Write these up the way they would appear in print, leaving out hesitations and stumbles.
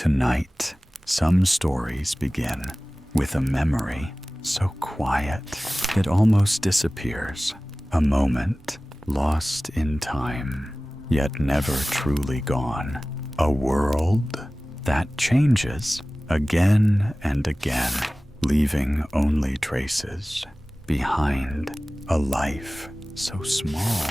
Tonight, some stories begin with a memory so quiet it almost disappears, a moment lost in time, yet never truly gone, a world that changes again and again, leaving only traces behind, a life so small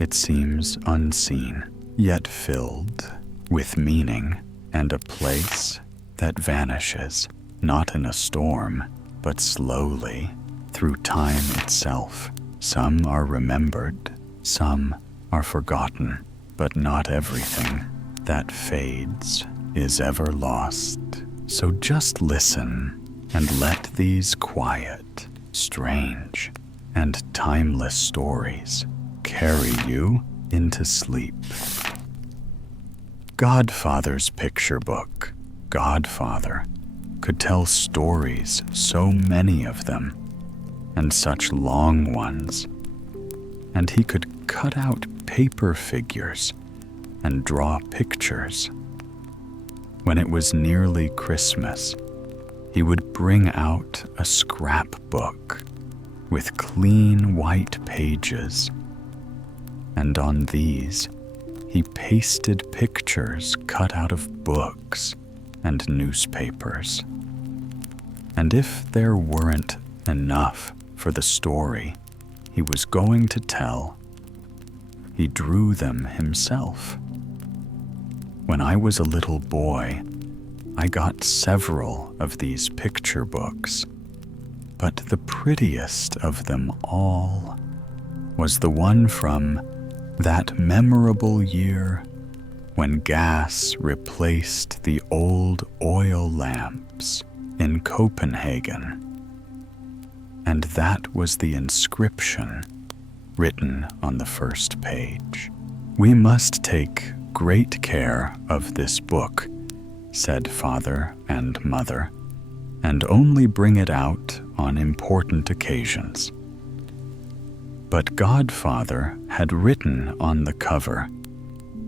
it seems unseen, yet filled with meaning, and a place that vanishes, not in a storm, but slowly through time itself. Some are remembered, some are forgotten, but not everything that fades is ever lost. So just listen and let these quiet, strange, and timeless stories carry you into sleep. Godfather's picture book, Godfather, could tell stories, so many of them, and such long ones. And he could cut out paper figures and draw pictures. When it was nearly Christmas, he would bring out a scrapbook with clean white pages, and on these he pasted pictures cut out of books and newspapers. And if there weren't enough for the story he was going to tell, he drew them himself. When I was a little boy, I got several of these picture books, but the prettiest of them all was the one from that memorable year when gas replaced the old oil lamps in Copenhagen. And that was the inscription written on the first page. "We must take great care of this book," said father and mother, "and only bring it out on important occasions." But Godfather had written on the cover,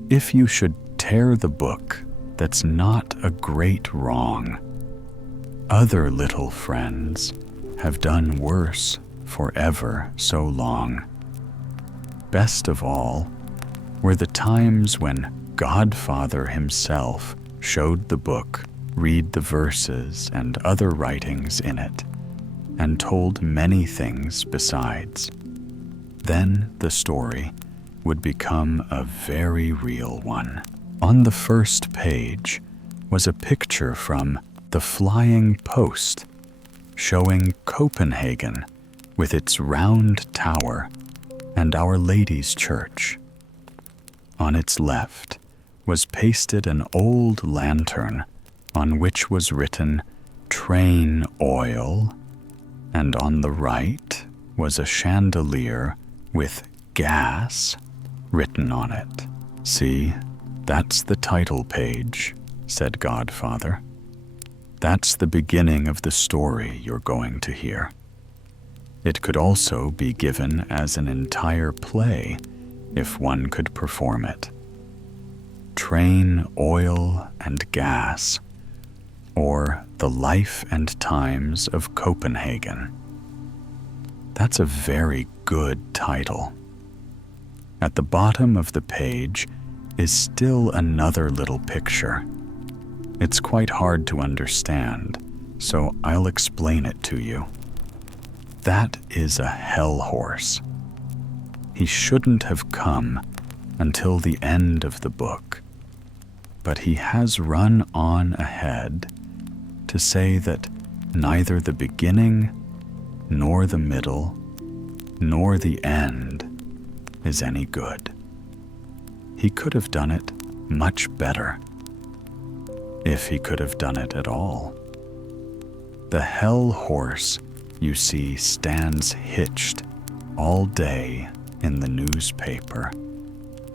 "If you should tear the book, that's not a great wrong. Other little friends have done worse for ever so long." Best of all were the times when Godfather himself showed the book, read the verses and other writings in it, and told many things besides. Then the story would become a very real one. On the first page was a picture from the Flying Post, showing Copenhagen with its round tower and Our Lady's Church. On its left was pasted an old lantern on which was written "Train Oil," and on the right was a chandelier with "Gas" written on it. "See, that's the title page," said Godfather. "That's the beginning of the story you're going to hear. It could also be given as an entire play if one could perform it. Train, Oil, and Gas, or The Life and Times of Copenhagen. That's a very good title. At the bottom of the page is still another little picture. It's quite hard to understand, so I'll explain it to you. That is a hell horse. He shouldn't have come until the end of the book, but he has run on ahead to say that neither the beginning, nor the middle, nor the end is any good. He could have done it much better, if he could have done it at all. The hell horse, you see, stands hitched all day in the newspaper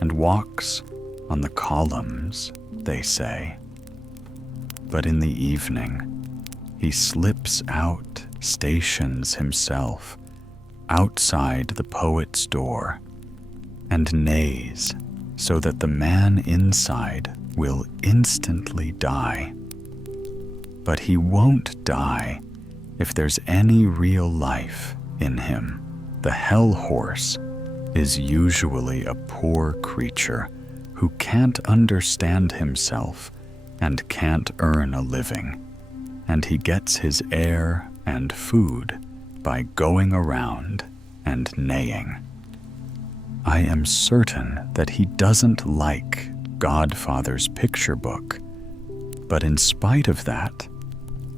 and walks on the columns, they say. But in the evening, he slips out, stations himself outside the poet's door, and neighs so that the man inside will instantly die. But he won't die if there's any real life in him. The hell horse is usually a poor creature who can't understand himself and can't earn a living, and he gets his air and food by going around and neighing. I am certain that he doesn't like Godfather's picture book, but in spite of that,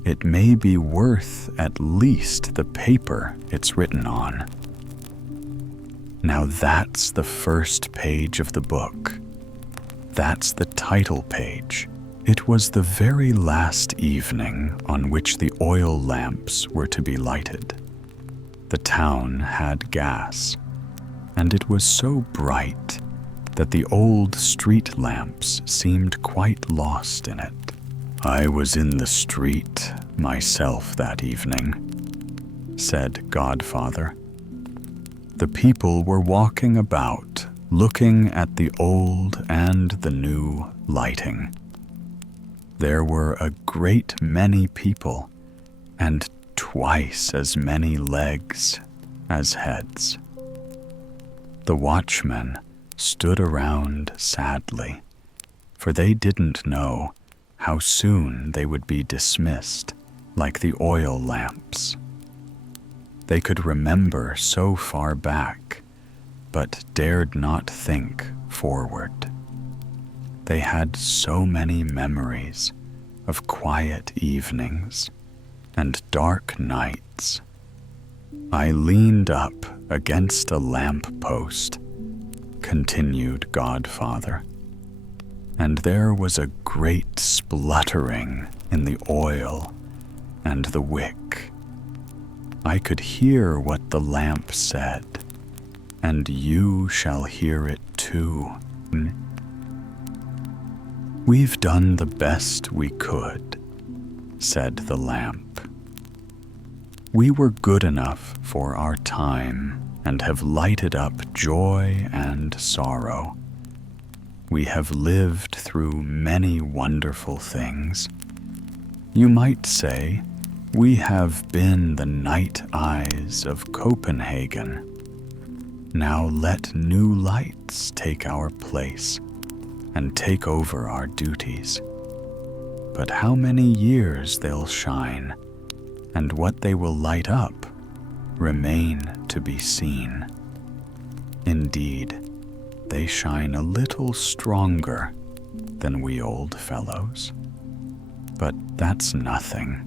it may be worth at least the paper it's written on. Now that's the first page of the book. That's the title page. It was the very last evening on which the oil lamps were to be lighted. The town had gas, and it was so bright that the old street lamps seemed quite lost in it. I was in the street myself that evening, said Godfather. The people were walking about, looking at the old and the new lighting. There were a great many people, and twice as many legs as heads. The watchmen stood around sadly, for they didn't know how soon they would be dismissed like the oil lamps. They could remember so far back, but dared not think forward. They had so many memories of quiet evenings and dark nights. I leaned up against a lamp post, continued Godfather, and there was a great spluttering in the oil and the wick. I could hear what the lamp said, and you shall hear it too. We've done the best we could, said the lamp. We were good enough for our time and have lighted up joy and sorrow. We have lived through many wonderful things. You might say we have been the night eyes of Copenhagen. Now let new lights take our place and take over our duties. But how many years they'll shine and what they will light up remain to be seen. Indeed, they shine a little stronger than we old fellows. But that's nothing.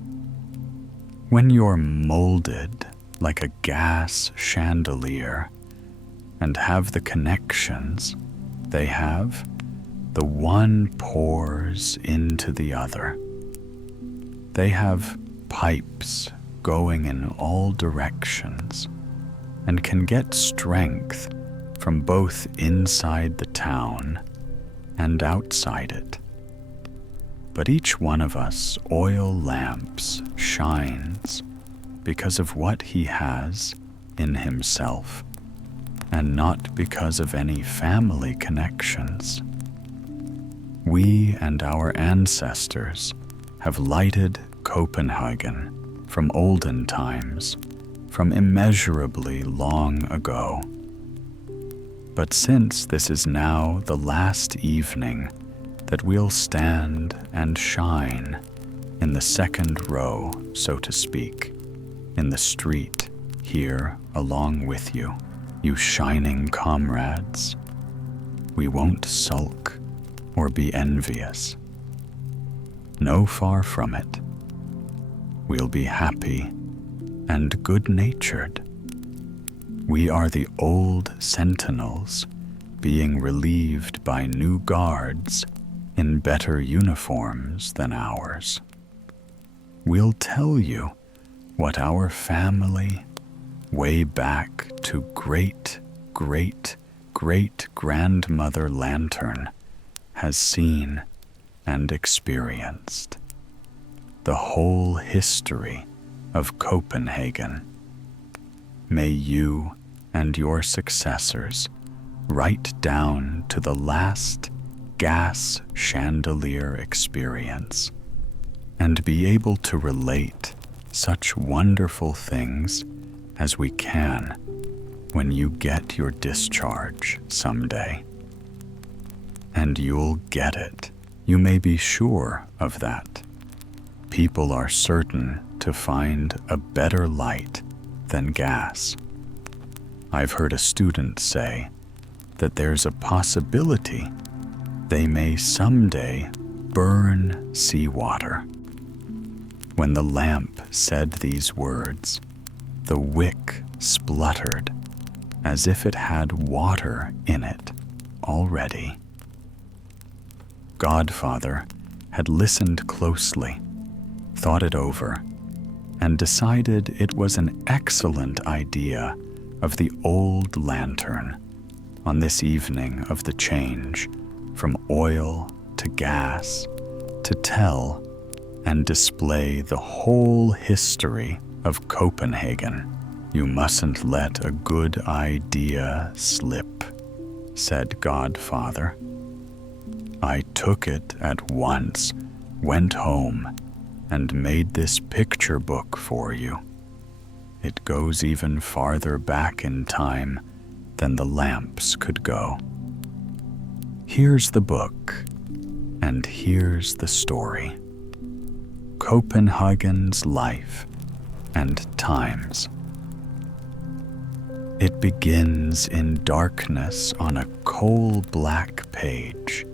When you're molded like a gas chandelier and have the connections they have, the one pours into the other. They have pipes going in all directions and can get strength from both inside the town and outside it. But each one of us oil lamps shines because of what he has in himself, and not because of any family connections. We and our ancestors have lighted Copenhagen from olden times, from immeasurably long ago. But since this is now the last evening that we'll stand and shine in the second row, so to speak, in the street here along with you, you shining comrades, we won't sulk or be envious. No, far from it. We'll be happy and good-natured. We are the old sentinels being relieved by new guards in better uniforms than ours. We'll tell you what our family, way back to great-great-great-grandmother Lantern, has seen and experienced. The whole history of Copenhagen. May you and your successors right down to the last gas chandelier experience and be able to relate such wonderful things as we can when you get your discharge someday. And you'll get it. You may be sure of that. People are certain to find a better light than gas. I've heard a student say that there's a possibility they may someday burn seawater. When the lamp said these words, the wick spluttered as if it had water in it already. Godfather had listened closely, thought it over, and decided it was an excellent idea of the old lantern on this evening of the change from oil to gas to tell and display the whole history of Copenhagen. You mustn't let a good idea slip, said Godfather. I took it at once, went home, and made this picture book for you. It goes even farther back in time than the lamps could go. Here's the book, and here's the story. Copenhagen's life and times. It begins in darkness on a coal-black page.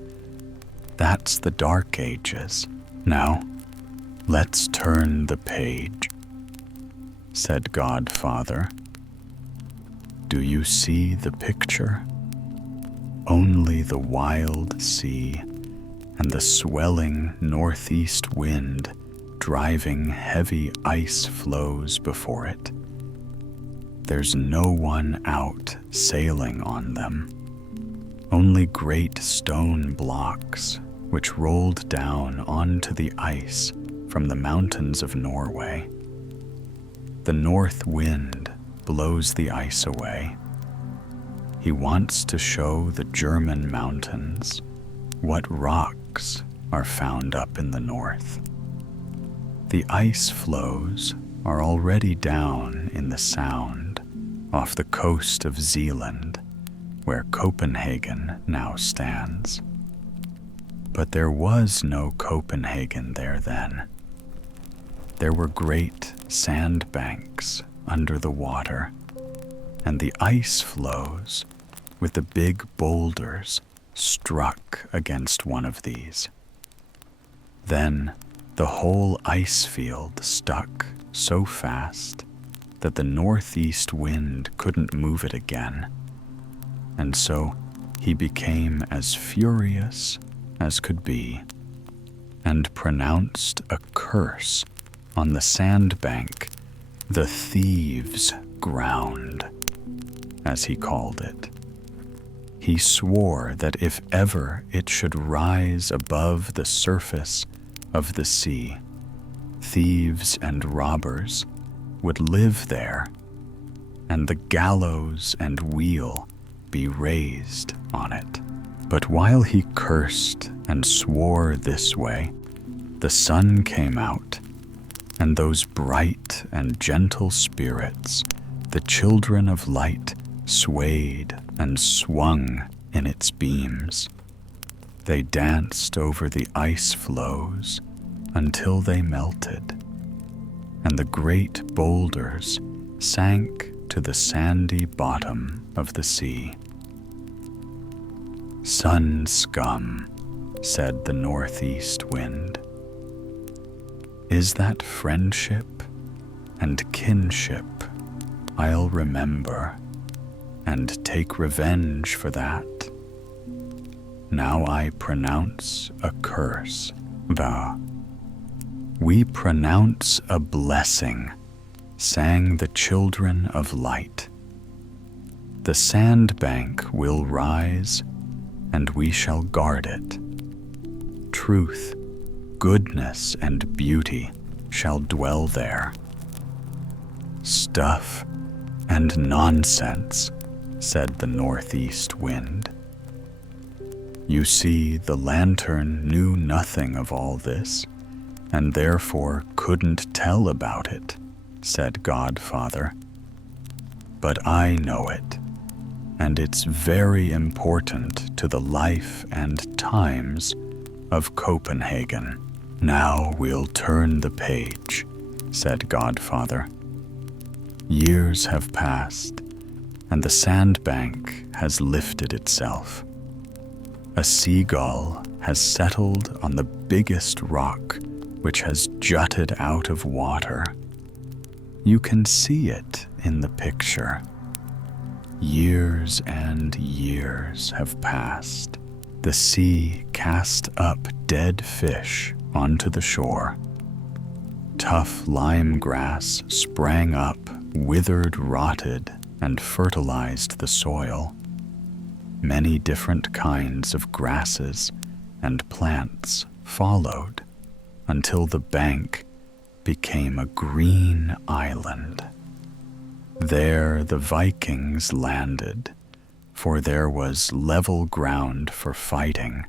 That's the Dark Ages. Now, let's turn the page, said Godfather. Do you see the picture? Only the wild sea and the swelling northeast wind driving heavy ice floes before it. There's no one out sailing on them, only great stone blocks which rolled down onto the ice from the mountains of Norway. The north wind blows the ice away. He wants to show the German mountains what rocks are found up in the north. The ice floes are already down in the Sound off the coast of Zealand, where Copenhagen now stands. But there was no Copenhagen there then. There were great sandbanks under the water, and the ice floes with the big boulders struck against one of these. Then the whole ice field stuck so fast that the northeast wind couldn't move it again, and so he became as furious as could be, and pronounced a curse on the sandbank, the thieves' ground, as he called it. He swore that if ever it should rise above the surface of the sea, thieves and robbers would live there, and the gallows and wheel be raised on it. But while he cursed and swore this way, the sun came out, and those bright and gentle spirits, the children of light, swayed and swung in its beams. They danced over the ice floes until they melted, and the great boulders sank to the sandy bottom of the sea. Sun scum, said the northeast wind. Is that friendship and kinship I'll remember and take revenge for that? Now I pronounce a curse, va. We pronounce a blessing, sang the children of light. The sandbank will rise, and we shall guard it. Truth, goodness, and beauty shall dwell there. Stuff and nonsense, said the northeast wind. You see, the lantern knew nothing of all this, and therefore couldn't tell about it," said Godfather. "But I know it, and it's very important to the life and times of Copenhagen." "Now we'll turn the page," said Godfather. "Years have passed, and the sandbank has lifted itself. A seagull has settled on the biggest rock which has jutted out of water. You can see it in the picture. Years and years have passed. The sea cast up dead fish onto the shore. Tough lime grass sprang up, withered, rotted, and fertilized the soil. Many different kinds of grasses and plants followed until the bank became a green island. There the Vikings landed, for there was level ground for fighting,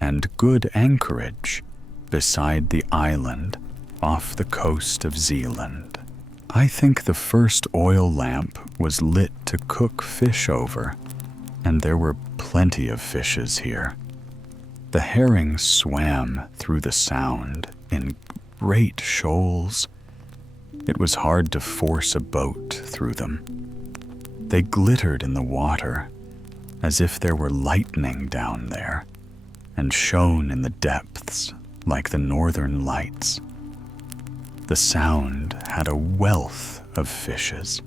and good anchorage beside the island off the coast of Zealand. I think the first oil lamp was lit to cook fish over, and there were plenty of fishes here. The herring swam through the sound in great shoals. It was hard to force a boat through them. They glittered in the water as if there were lightning down there, and shone in the depths like the northern lights. The Sound had a wealth of fishes.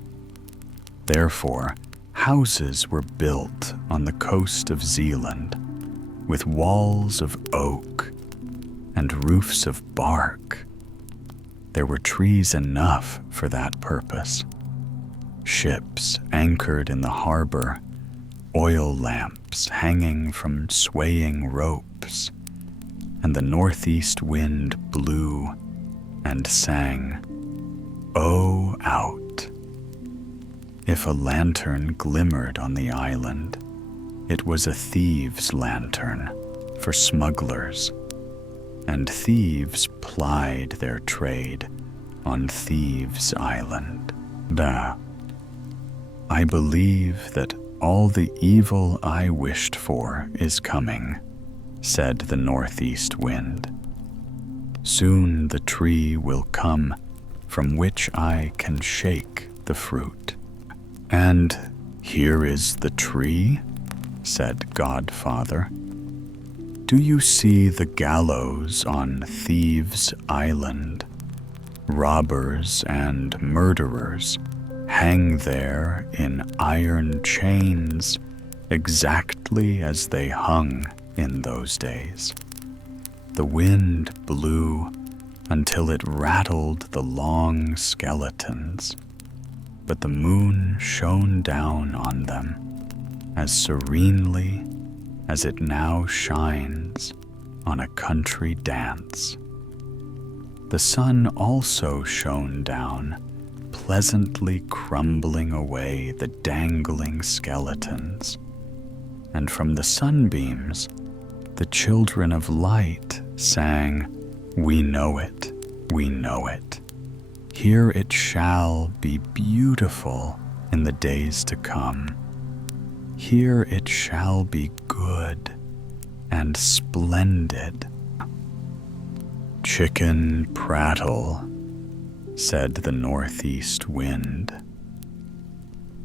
Therefore, houses were built on the coast of Zealand with walls of oak and roofs of bark. There were trees enough for that purpose. Ships anchored in the harbor, oil lamps hanging from swaying ropes, and the northeast wind blew and sang, "Oh, out." If a lantern glimmered on the island, it was a thieves' lantern for smugglers, and thieves plied their trade on Thieves' Island. I believe that all the evil I wished for is coming, said the northeast wind. Soon the tree will come from which I can shake the fruit. And here is the tree, said Godfather. Do you see the gallows on Thieves' Island? Robbers and murderers hang there in iron chains exactly as they hung in those days. The wind blew until it rattled the long skeletons, but the moon shone down on them as serenely as it now shines on a country dance. The sun also shone down, pleasantly crumbling away the dangling skeletons, and from the sunbeams the children of light sang, "We know it, we know it. Here it shall be beautiful in the days to come. Here it shall be good and splendid." Chicken prattle, said the northeast wind.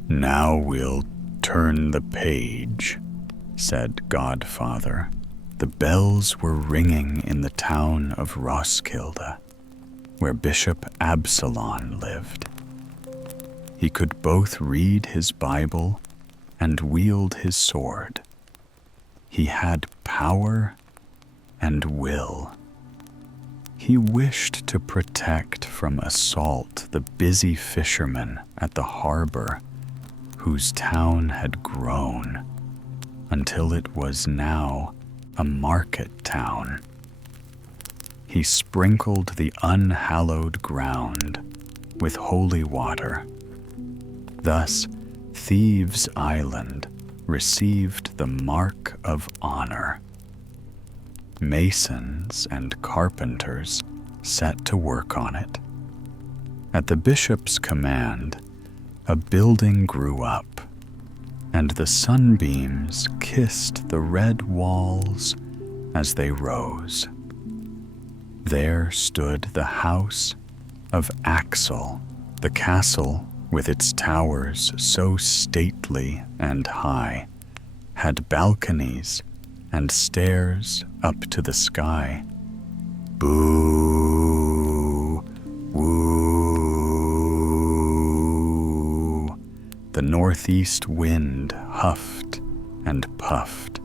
Now we'll turn the page, said Godfather. The bells were ringing in the town of Roskilde, where Bishop Absalon lived. He could both read his Bible and wield his sword. He had power and will. He wished to protect from assault the busy fishermen at the harbor, whose town had grown until it was now a market town. He sprinkled the unhallowed ground with holy water. Thus, Thieves' Island received the mark of honor. Masons and carpenters set to work on it. At the bishop's command, a building grew up, and the sunbeams kissed the red walls as they rose. There stood the house of Axel, the castle with its towers so stately and high, had balconies and stairs up to the sky. Boo, woo. The northeast wind huffed and puffed,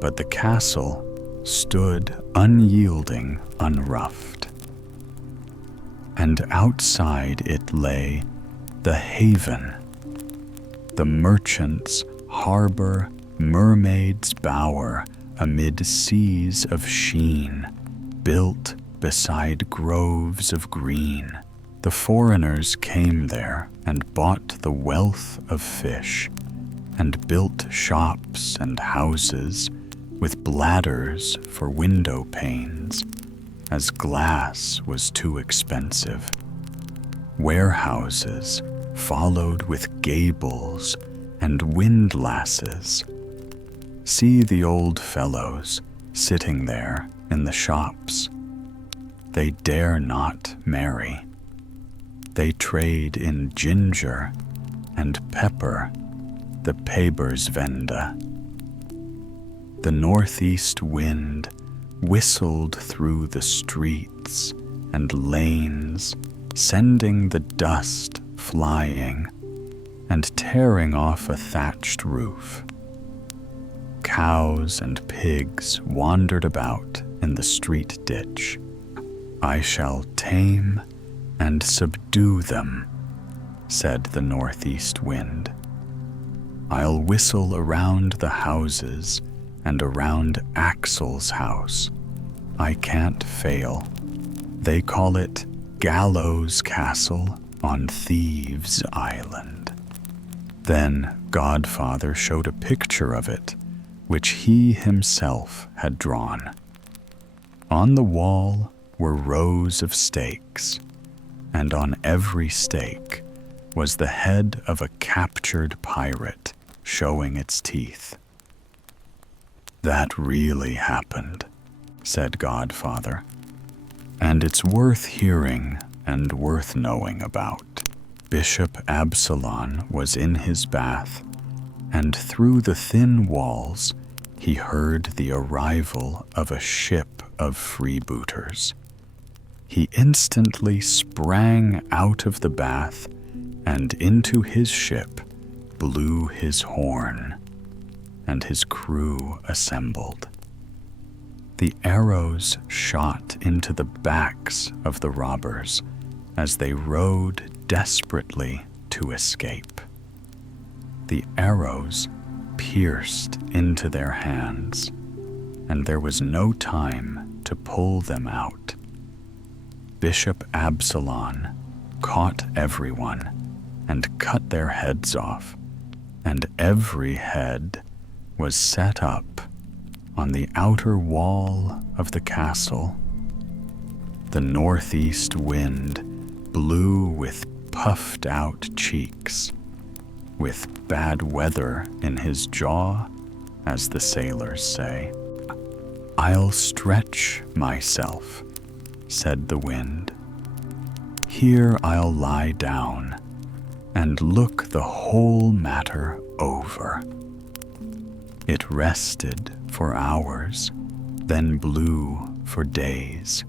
but the castle stood unyielding, unroughed. And outside it lay the haven, the merchant's harbor, mermaid's bower amid seas of sheen, built beside groves of green. The foreigners came there and bought the wealth of fish, and built shops and houses with bladders for window panes, as glass was too expensive. Warehouses followed with gables and windlasses. See the old fellows sitting there in the shops. They dare not marry. They trade in ginger and pepper, the Pebers vende. The northeast wind whistled through the streets and lanes, sending the dust flying and tearing off a thatched roof. Cows and pigs wandered about in the street ditch. I shall tame and subdue them, said the northeast wind. I'll whistle around the houses and around Axel's house. I can't fail. They call it Gallows Castle on Thieves' Island. Then Godfather showed a picture of it, which he himself had drawn. On the wall were rows of stakes, and on every stake was the head of a captured pirate showing its teeth. That really happened, said Godfather, and it's worth hearing and worth knowing about. Bishop Absalon was in his bath, and through the thin walls he heard the arrival of a ship of freebooters. He instantly sprang out of the bath and into his ship blew his horn, and his crew assembled. The arrows shot into the backs of the robbers as they rowed desperately to escape. The arrows pierced into their hands, and there was no time to pull them out. Bishop Absalon caught everyone and cut their heads off, and every head was set up on the outer wall of the castle. The northeast wind blew with puffed out cheeks, with bad weather in his jaw, as the sailors say. I'll stretch myself, said the wind. Here I'll lie down and look the whole matter over. It rested for hours, then blew for days.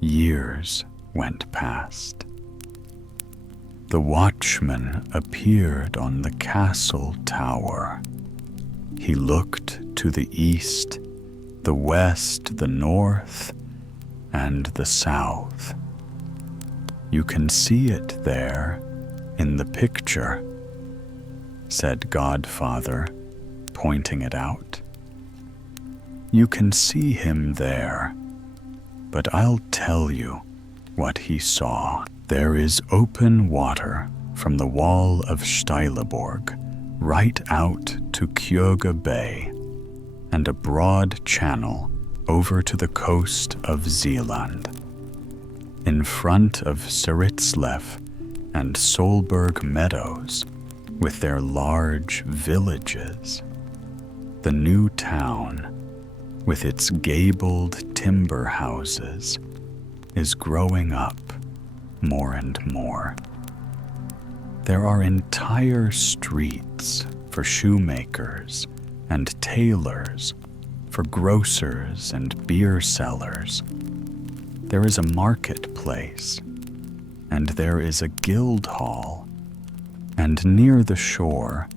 Years went past. The watchman appeared on the castle tower. He looked to the east, the west, the north, and the south. You can see it there in the picture, said Godfather, pointing it out. You can see him there, but I'll tell you what he saw. There is open water from the wall of Steileborg right out to Kjöge Bay, and a broad channel over to the coast of Zealand. in front of Saritzlef and Solberg meadows with their large villages. The new town, with its gabled timber houses, is growing up more and more. There are entire streets for shoemakers and tailors, for grocers and beer sellers. There is a marketplace, and there is a guild hall, and near the shore,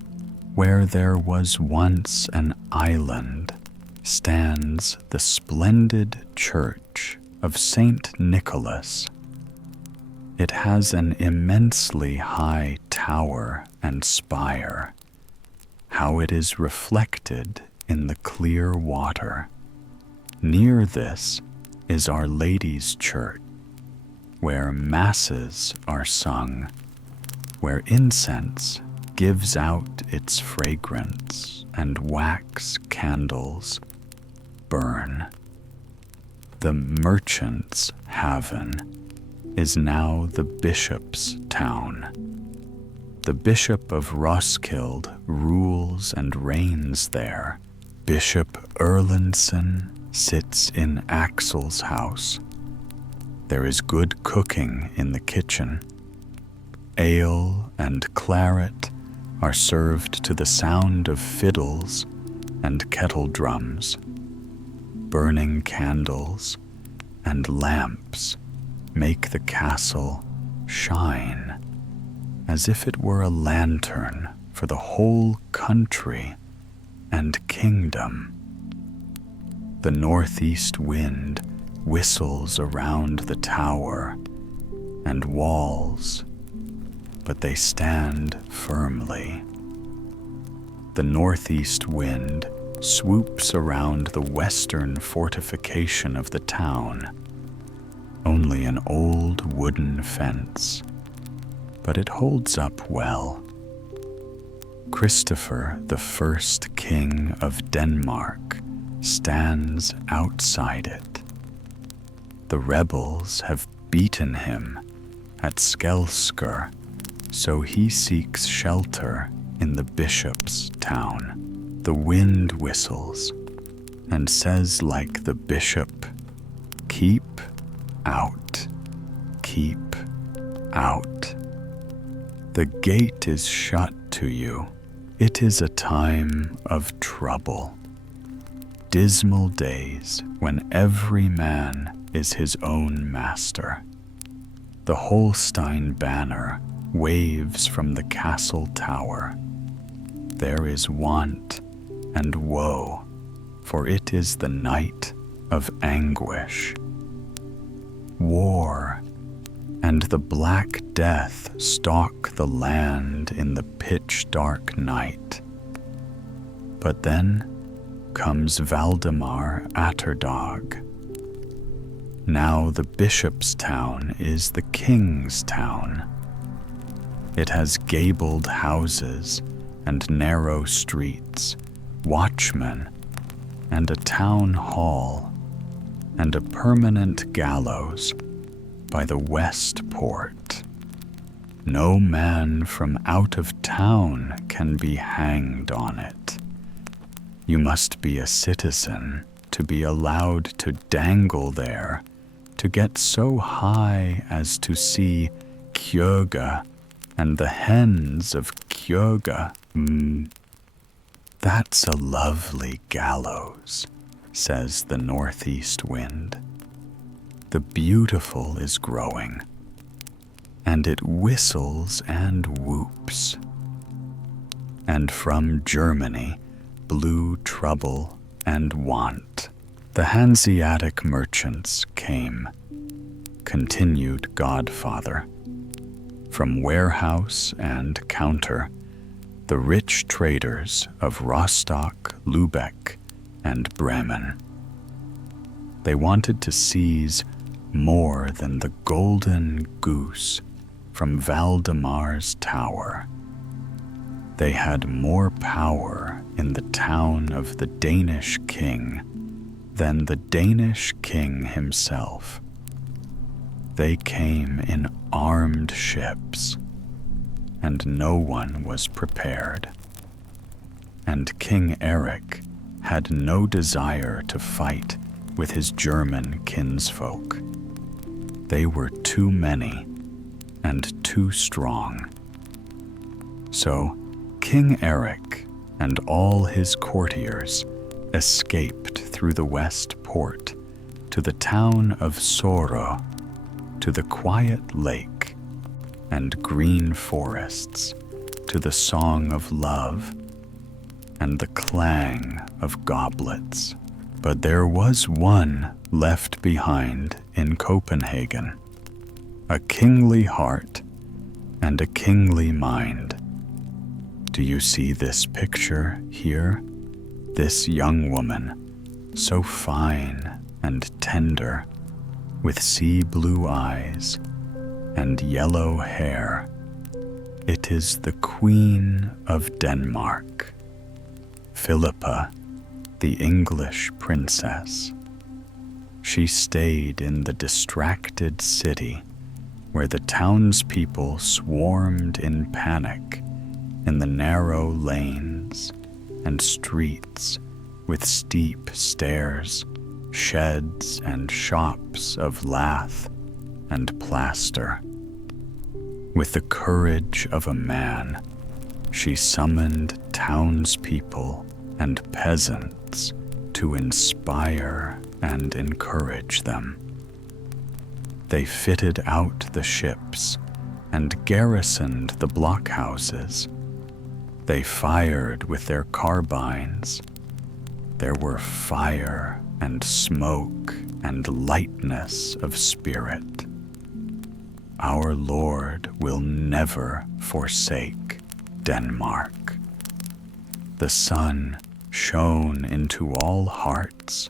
where there was once an island, stands the splendid church of Saint Nicholas. It has an immensely high tower and spire. How it is reflected in the clear water. Near this is Our Lady's Church, where masses are sung, where incense gives out its fragrance and wax candles burn. The merchant's haven is now the bishop's town. The Bishop of Roskilde rules and reigns there. Bishop Erlandsen sits in Axel's house. There is good cooking in the kitchen. Ale and claret are served to the sound of fiddles and kettle drums. Burning candles and lamps make the castle shine as if it were a lantern for the whole country and kingdom. The northeast wind whistles around the tower and walls, but they stand firmly. The northeast wind swoops around the western fortification of the town, only an old wooden fence, but it holds up well. Christopher, the first king of Denmark, stands outside it. The rebels have beaten him at Skelsker, so he seeks shelter in the bishop's town. The wind whistles and says like the bishop, "Keep out, keep out. The gate is shut to you. It is a time of trouble. Dismal days when every man is his own master. The Holstein banner waves from the castle tower. There is want and woe, for it is the night of anguish. War and the Black Death stalk the land in the pitch-dark night. But then comes Valdemar Atterdag. Now the bishop's town is the king's town. It has gabled houses and narrow streets, watchmen, and a town hall, and a permanent gallows by the west port. No man from out of town can be hanged on it. You must be a citizen to be allowed to dangle there, to get so high as to see Kjöge and the hens of Kjöge. That's a lovely gallows, says the northeast wind. The beautiful is growing, and it whistles and whoops. And from Germany blew trouble and want. The Hanseatic merchants came, continued Godfather. From warehouse and counter, the rich traders of Rostock, Lübeck, and Bremen. They wanted to seize more than the golden goose from Valdemar's tower. They had more power in the town of the Danish king than the Danish king himself. They came in armed ships, and no one was prepared. And King Eric had no desire to fight with his German kinsfolk. They were too many and too strong. So King Eric and all his courtiers escaped through the west port to the town of Soro, to the quiet lake and green forests, to the song of love and the clang of goblets. But there was one left behind in Copenhagen, a kingly heart and a kingly mind. Do you see this picture here? This young woman, so fine and tender, with sea blue eyes and yellow hair. It is the Queen of Denmark, Philippa, the English princess. She stayed in the distracted city where the townspeople swarmed in panic in the narrow lanes and streets with steep stairs, sheds and shops of lath and plaster. With the courage of a man, she summoned townspeople and peasants to inspire and encourage them. They fitted out the ships and garrisoned the blockhouses. They fired with their carbines. There were fire and smoke and lightness of spirit. Our Lord will never forsake Denmark. The sun shone into all hearts,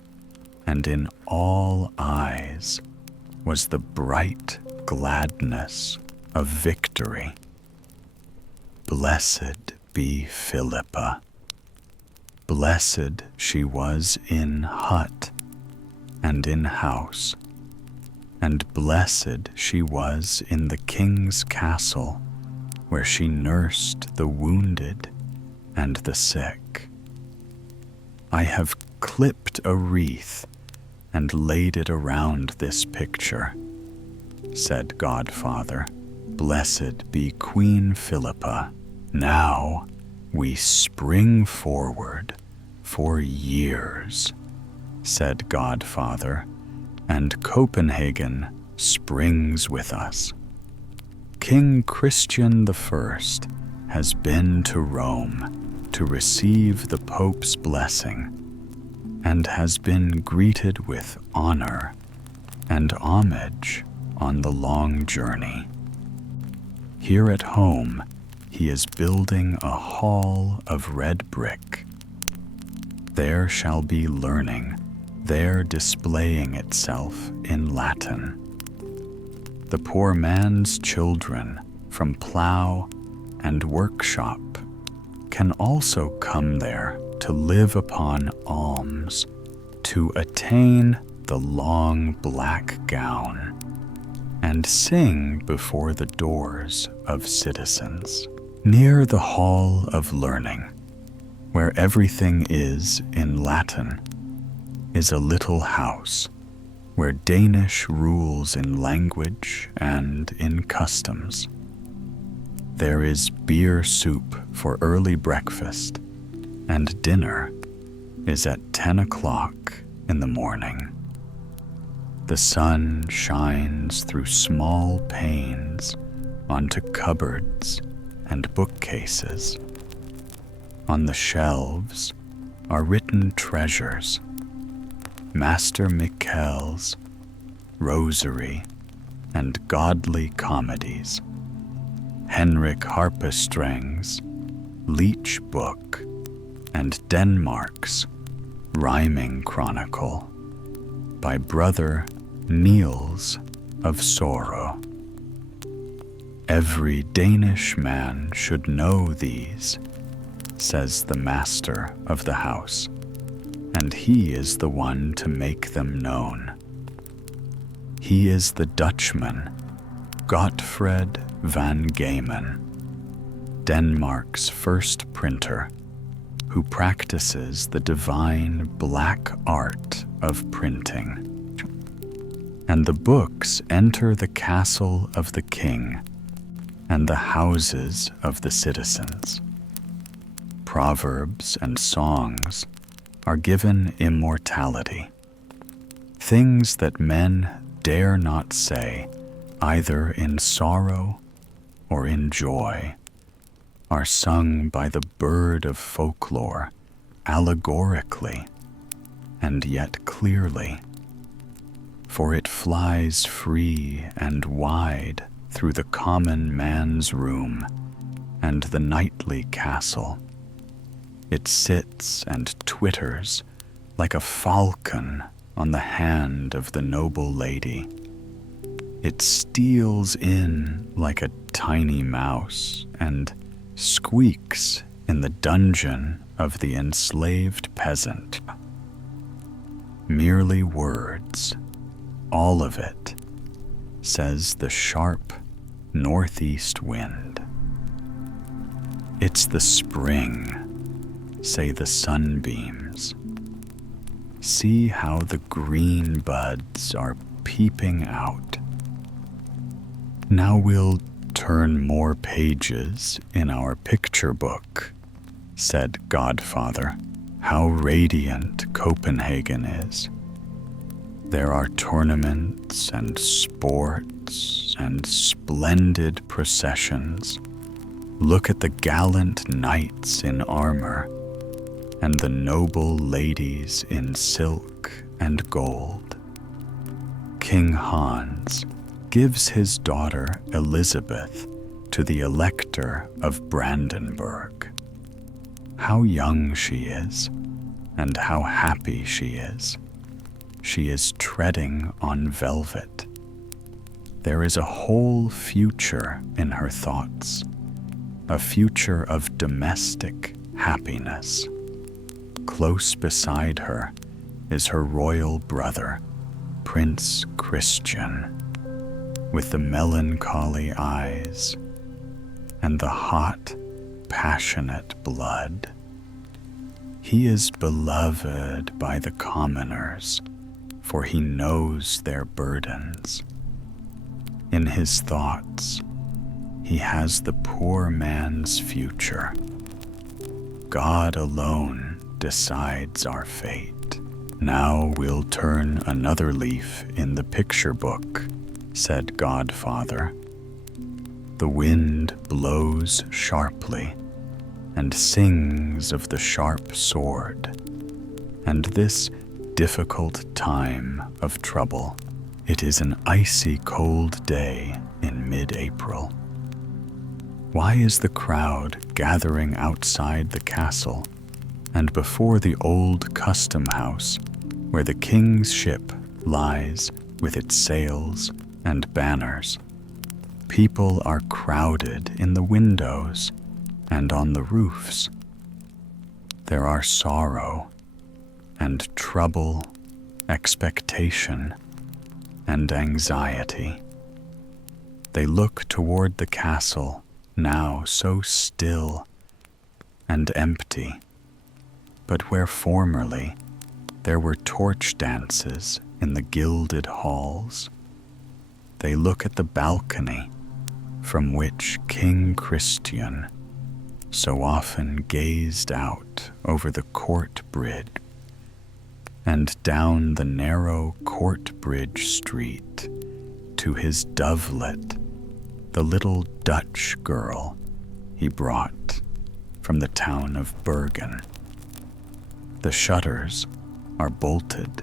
and in all eyes was the bright gladness of victory. Blessed be Philippa. Blessed she was in hut and in house, and blessed she was in the king's castle, where she nursed the wounded and the sick. I have clipped a wreath and laid it around this picture, said Godfather. Blessed be Queen Philippa. Now we spring forward for years, said Godfather, and Copenhagen springs with us. King Christian I has been to Rome to receive the Pope's blessing, and has been greeted with honor and homage on the long journey. Here at home, he is building a hall of red brick. There shall be learning, there displaying itself in Latin. The poor man's children from plough and workshop can also come there to live upon alms, to attain the long black gown, and sing before the doors of citizens. Near the Hall of Learning, where everything is in Latin, is a little house where Danish rules in language and in customs. There is beer soup for early breakfast, and dinner is at 10 o'clock in the morning. The sun shines through small panes onto cupboards and bookcases. On the shelves are written treasures: Master Mikkel's Rosary and Godly Comedies, Henrik Harpestreng's Leech Book, and Denmark's Rhyming Chronicle by Brother Niels of Soro. Every Danish man should know these, says the master of the house, and he is the one to make them known. He is the Dutchman, Godfred van Gamen, Denmark's first printer, who practices the divine black art of printing. And the books enter the castle of the king and the houses of the citizens. Proverbs and songs are given immortality. Things that men dare not say, either in sorrow or in joy, are sung by the bird of folklore allegorically and yet clearly, for it flies free and wide through the common man's room and the knightly castle. It sits and twitters like a falcon on the hand of the noble lady. It steals in like a tiny mouse and squeaks in the dungeon of the enslaved peasant. Merely words, all of it, says the sharp northeast wind. It's the spring, say the sunbeams. See how the green buds are peeping out. Now we'll turn more pages in our picture book, said Godfather. How radiant Copenhagen is. There are tournaments and sports and splendid processions. Look at the gallant knights in armor and the noble ladies in silk and gold. King Hans gives his daughter Elizabeth to the Elector of Brandenburg. How young she is, and how happy she is. She is treading on velvet. There is a whole future in her thoughts, a future of domestic happiness. Close beside her is her royal brother, Prince Christian, with the melancholy eyes and the hot, passionate blood. He is beloved by the commoners, for he knows their burdens. In his thoughts, he has the poor man's future. God alone decides our fate. Now we'll turn another leaf in the picture book, said Godfather. The wind blows sharply and sings of the sharp sword, and this difficult time of trouble. It is an icy cold day in mid-April. Why is the crowd gathering outside the castle and before the old custom house where the king's ship lies with its sails and banners? People are crowded in the windows and on the roofs. There are sorrow and trouble, expectation and anxiety. They look toward the castle, now so still and empty, but where formerly there were torch dances in the gilded halls. They look at the balcony from which King Christian so often gazed out over the court bridge and down the narrow court bridge street to his dovelet, the little Dutch girl he brought from the town of Bergen. The shutters are bolted.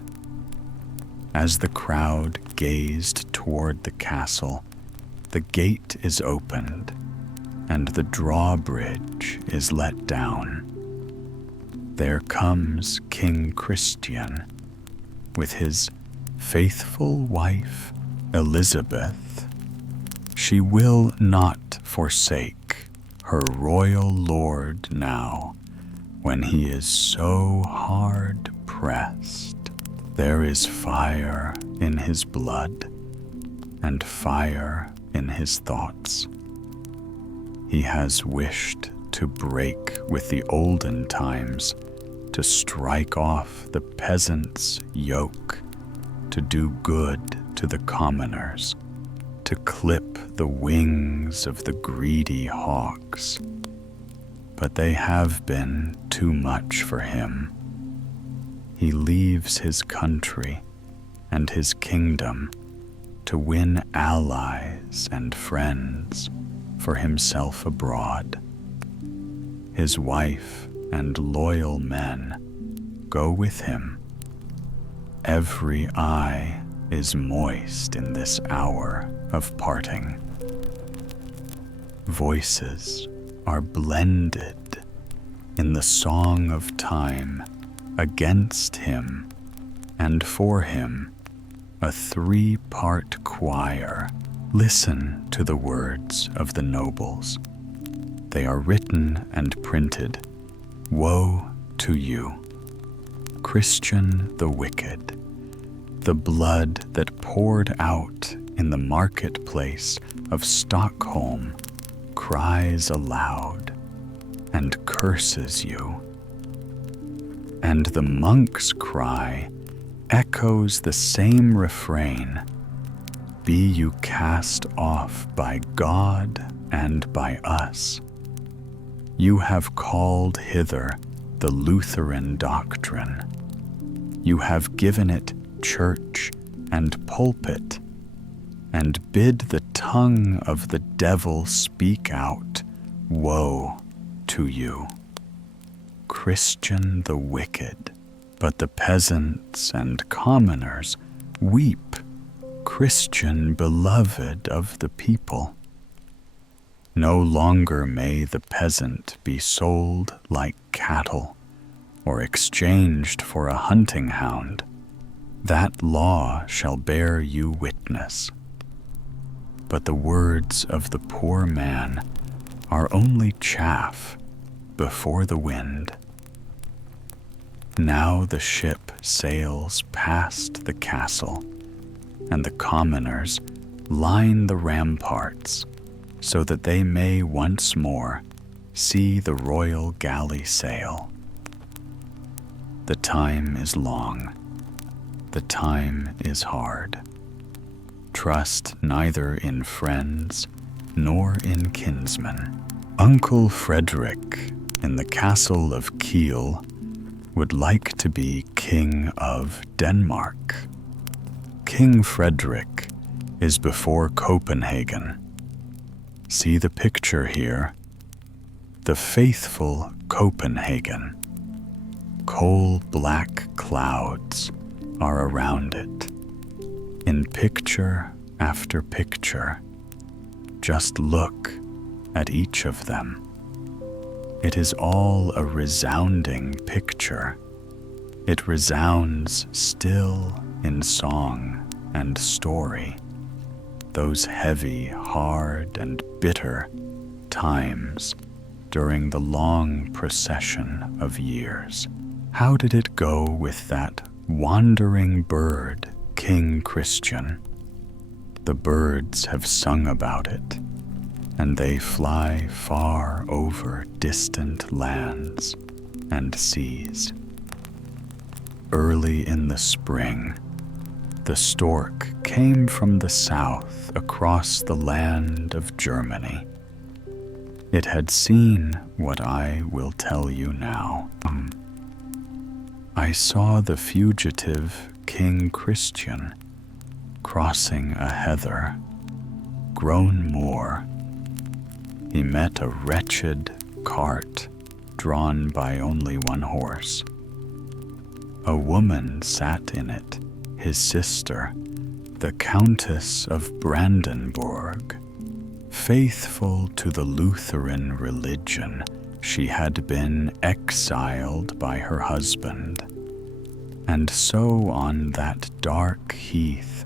As the crowd gazed toward the castle, the gate is opened and the drawbridge is let down. There comes King Christian with his faithful wife Elizabeth. She will not forsake her royal lord now, when he is so hard pressed. There is fire in his blood, and fire in his thoughts. He has wished to break with the olden times, to strike off the peasant's yoke, to do good to the commoners, to clip the wings of the greedy hawks. But they have been too much for him. He leaves his country and his kingdom to win allies and friends for himself abroad. His wife and loyal men go with him. Every eye is moist in this hour of parting. Voices are blended in the song of time against him and for him, a three-part choir. Listen to the words of the nobles. They are written and printed. Woe to you, Christian the wicked, the blood that poured out in the marketplace of Stockholm cries aloud and curses you. And the monk's cry echoes the same refrain. Be you cast off by God and by us. You have called hither the Lutheran doctrine. You have given it church and pulpit, and bid the tongue of the devil speak out. Woe to you, Christian the wicked. But the peasants and commoners weep, Christian beloved of the people. No longer may the peasant be sold like cattle or exchanged for a hunting hound. That law shall bear you witness. But the words of the poor man are only chaff before the wind. Now the ship sails past the castle, and the commoners line the ramparts so that they may once more see the royal galley sail. The time is long, the time is hard. Trust neither in friends nor in kinsmen. Uncle Frederick in the castle of Kiel would like to be King of Denmark. King Frederick is before Copenhagen. See the picture here. The faithful Copenhagen. Coal-black clouds are around it. In picture after picture, just look at each of them. It is all a resounding picture. It resounds still in song and story. Those heavy, hard, and bitter times during the long procession of years. How did it go with that wandering bird, King Christian? The birds have sung about it, and they fly far over distant lands and seas. Early in the spring, the stork came from the south across the land of Germany. It had seen what I will tell you now. I saw the fugitive King Christian crossing a heather, grown moor. He met a wretched cart drawn by only one horse. A woman sat in it, his sister, the Countess of Brandenburg. Faithful to the Lutheran religion, she had been exiled by her husband. And so on that dark heath,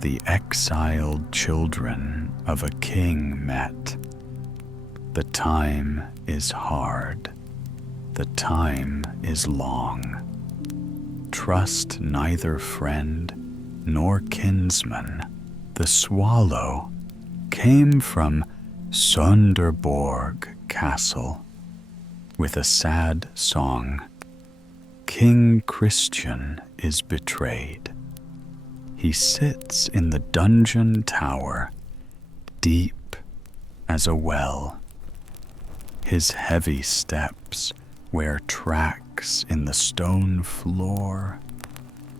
the exiled children of a king met. The time is hard. The time is long. Trust neither friend nor kinsman. The swallow came from Sonderborg Castle with a sad song. King Christian is betrayed. He sits in the dungeon tower, deep as a well. His heavy steps wear tracks in the stone floor,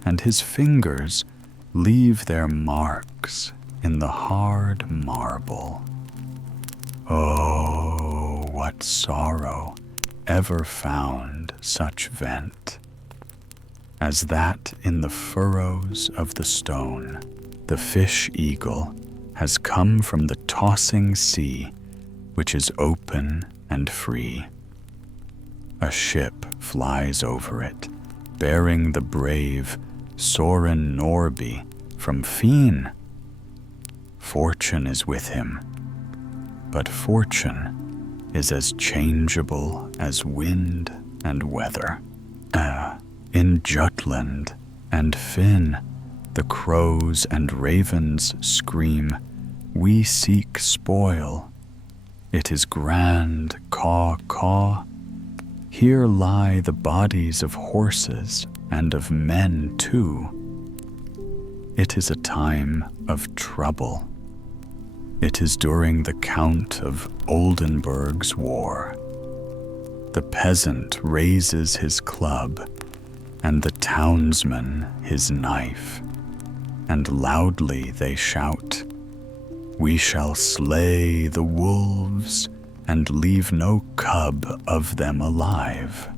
and his fingers leave their marks in the hard marble. Oh, what sorrow ever found such vent as that in the furrows of the stone. The fish-eagle has come from the tossing sea, which is open and free. A ship flies over it, bearing the brave Soren Norby from Fien. Fortune is with him, but fortune is as changeable as wind and weather. In Jutland and Finn, the crows and ravens scream, "We seek spoil. It is grand caw-caw. Here lie the bodies of horses and of men too." It is a time of trouble. It is during the Count of Oldenburg's war. The peasant raises his club, and the townsman his knife, and loudly they shout, "We shall slay the wolves and leave no cub of them alive."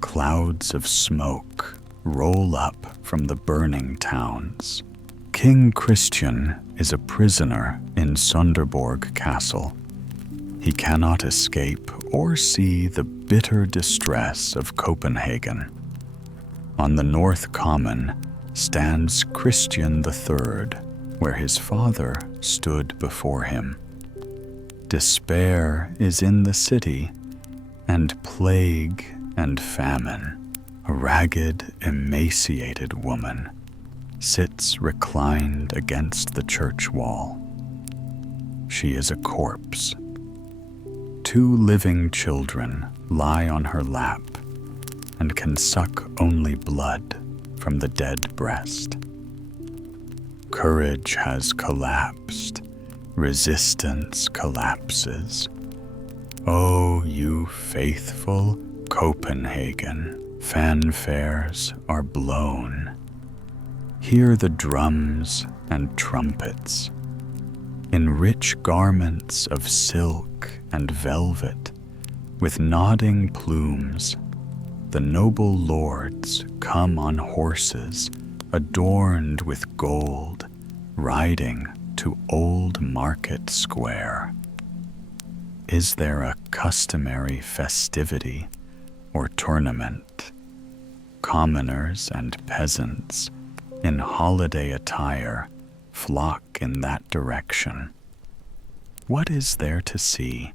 Clouds of smoke roll up from the burning towns. King Christian is a prisoner in Sonderborg Castle. He cannot escape or see the bitter distress of Copenhagen. On the North Common stands Christian III, where his father stood before him. Despair is in the city, and plague and famine. A ragged, emaciated woman sits reclined against the church wall. She is a corpse. 2 living children lie on her lap and can suck only blood from the dead breast. Courage has collapsed. Resistance collapses. Oh, you faithful Copenhagen, fanfares are blown. Hear the drums and trumpets. In rich garments of silk and velvet, with nodding plumes, the noble lords come on horses adorned with gold, riding to Old Market Square. Is there a customary festivity or tournament? Commoners and peasants in holiday attire flock in that direction. What is there to see?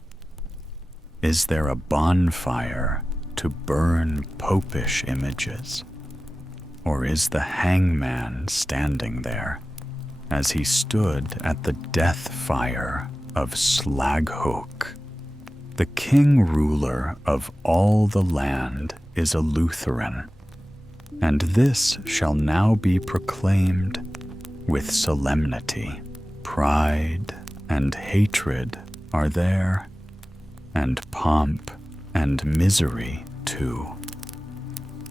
Is there a bonfire to burn popish images? Or is the hangman standing there as he stood at the death fire of Slaghook? The king-ruler of all the land is a Lutheran, and this shall now be proclaimed with solemnity. Pride and hatred are there, and pomp and misery too.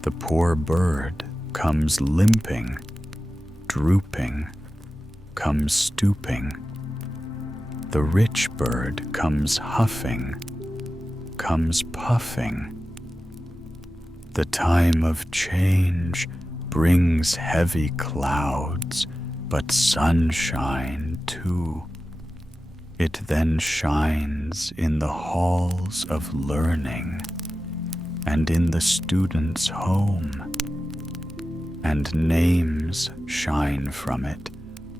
The poor bird comes limping, drooping, comes stooping. The rich bird comes huffing, comes puffing. The time of change brings heavy clouds, but sunshine too. It then shines in the halls of learning and in the student's home, and names shine from it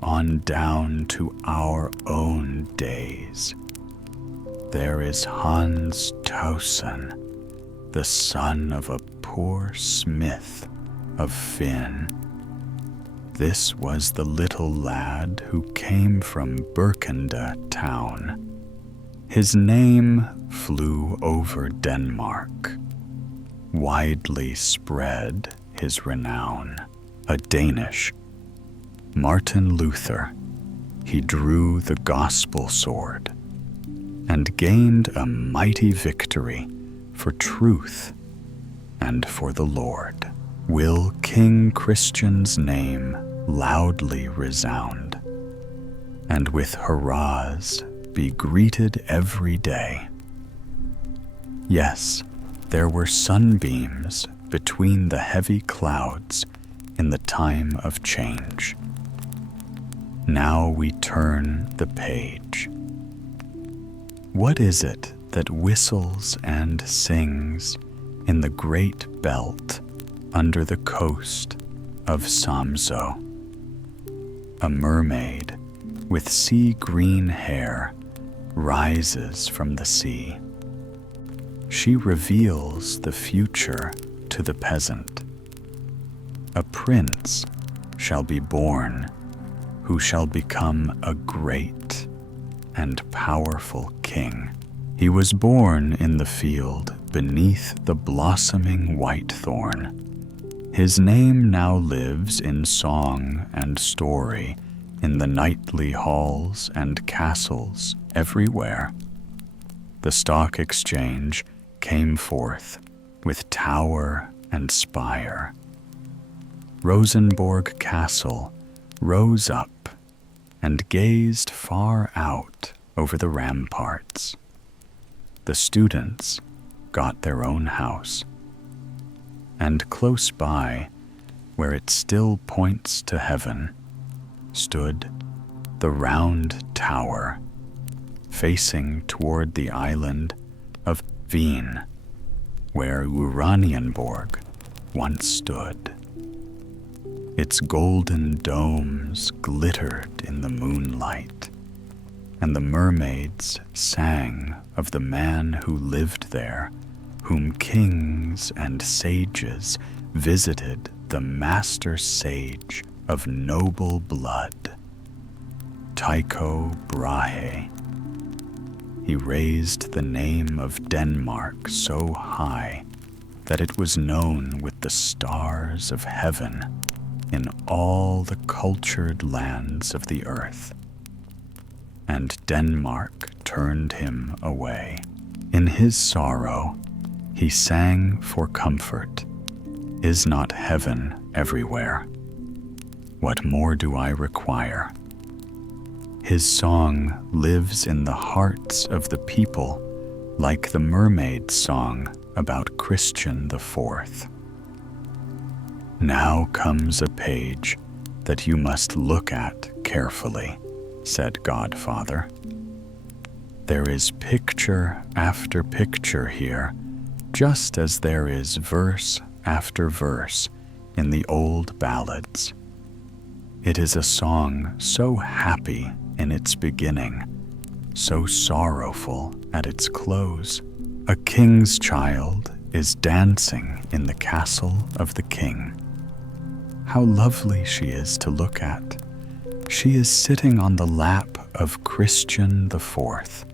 on down to our own days. There is Hans Tausen, the son of a poor smith of Finn. This was the little lad who came from Birkende town. His name flew over Denmark. Widely spread his renown. A Danish, Martin Luther, he drew the gospel sword and gained a mighty victory for truth and for the Lord. Will King Christian's name loudly resound, and with hurrahs be greeted every day? Yes, there were sunbeams between the heavy clouds in the time of change. Now we turn the page. What is it that whistles and sings in the great belt under the coast of Samso? A mermaid with sea-green hair rises from the sea. She reveals the future to the peasant. A prince shall be born who shall become a great and powerful king. He was born in the field beneath the blossoming whitethorn. His name now lives in song and story in the knightly halls and castles everywhere. The stock exchange came forth with tower and spire. Rosenborg Castle rose up and gazed far out over the ramparts. The students got their own house, and close by, where it still points to heaven, stood the round tower facing toward the island of Vänö, where Uranienborg once stood. Its golden domes glittered in the moonlight, and the mermaids sang of the man who lived there, whom kings and sages visited, the master sage of noble blood, Tycho Brahe. He raised the name of Denmark so high that it was known with the stars of heaven in all the cultured lands of the earth. And Denmark turned him away. In his sorrow, he sang for comfort. Is not heaven everywhere? What more do I require? His song lives in the hearts of the people, like the mermaid's song about Christian IV. Now comes a page that you must look at carefully, said Godfather. There is picture after picture here, just as there is verse after verse in the old ballads. It is a song so happy in its beginning, so sorrowful at its close. A king's child is dancing in the castle of the king. How lovely she is to look at. She is sitting on the lap of Christian IV,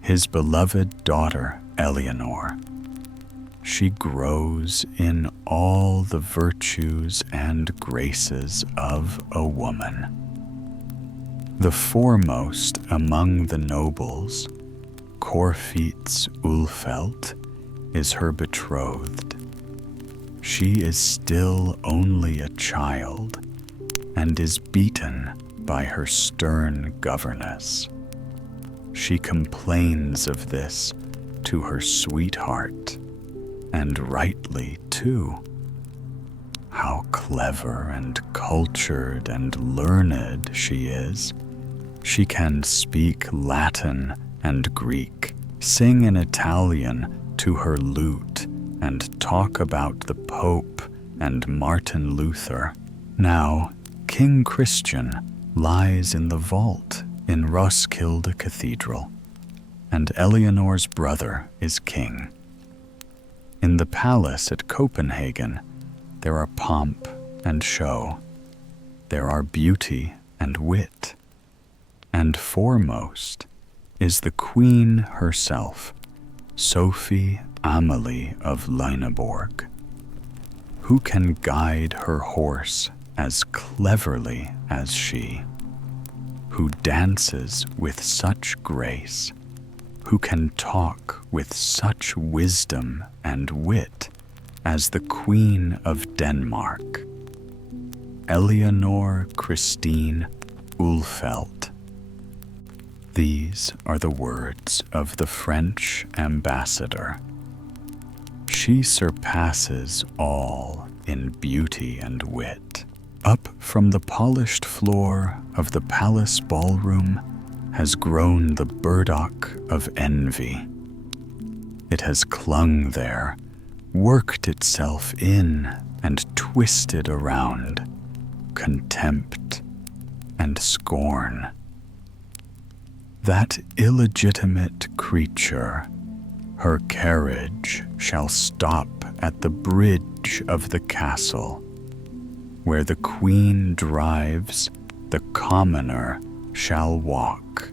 his beloved daughter Eleanor. She grows in all the virtues and graces of a woman. The foremost among the nobles, Corfitz Ulfelt, is her betrothed. She is still only a child and is beaten by her stern governess. She complains of this to her sweetheart, and rightly too. How clever and cultured and learned she is. She can speak Latin and Greek, sing in Italian to her lute, and talk about the Pope and Martin Luther. Now, King Christian lies in the vault in Roskilde Cathedral, and Eleanor's brother is king. In the palace at Copenhagen, there are pomp and show. there are beauty and wit, and foremost is the queen herself, Sophie Amalie of Lüneburg. Who can guide her horse as cleverly as she? Who dances with such grace? Who can talk with such wisdom and wit as the Queen of Denmark, Eleanor Christine Ulfeldt? These are the words of the French ambassador. She surpasses all in beauty and wit. Up from the polished floor of the palace ballroom has grown the burdock of envy. It has clung there, worked itself in and twisted around, contempt and scorn. That illegitimate creature, her carriage shall stop at the bridge of the castle. Where the queen drives, the commoner shall walk.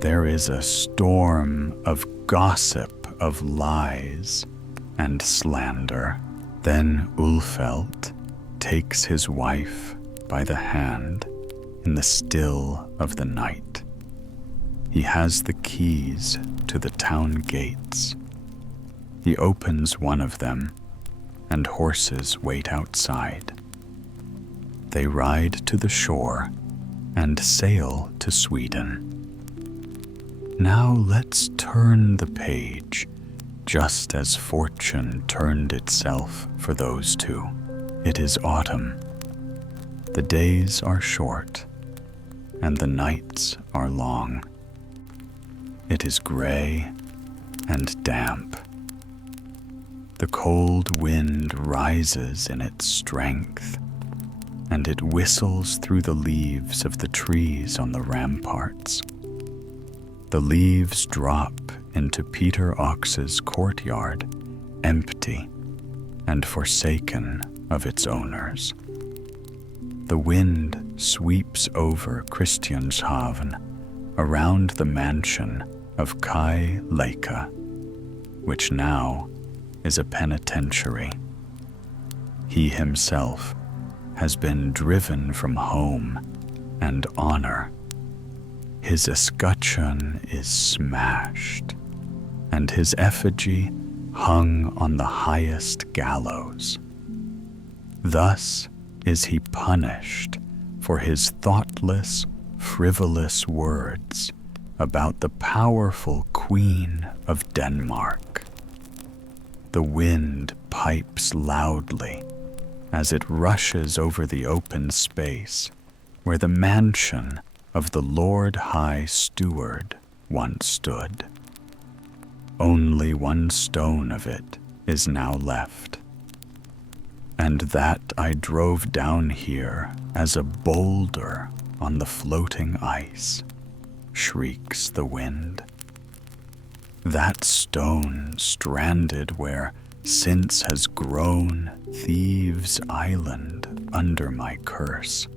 There is a storm of gossip, of lies and slander. Then Ulfeldt takes his wife by the hand in the still of the night. He has the keys to the town gates. He opens one of them, and horses wait outside. They ride to the shore and sail to Sweden. Now let's turn the page, just as fortune turned itself for those two. It is autumn. The days are short, and the nights are long. It is gray and damp. The cold wind rises in its strength, and it whistles through the leaves of the trees on the ramparts. The leaves drop into Peter Ox's courtyard, empty and forsaken of its owners. The wind sweeps over Christianshavn, around the mansion of Kai Leika, which now is a penitentiary. He himself has been driven from home and honor. His escutcheon is smashed, and his effigy hung on the highest gallows. Thus is he punished for his thoughtless, frivolous words about the powerful Queen of Denmark. The wind pipes loudly as it rushes over the open space where the mansion of the Lord High Steward once stood. Only one stone of it is now left, and that I drove down here as a boulder on the floating ice, shrieks the wind. That stone stranded where since has grown Thieves' Island under my curse,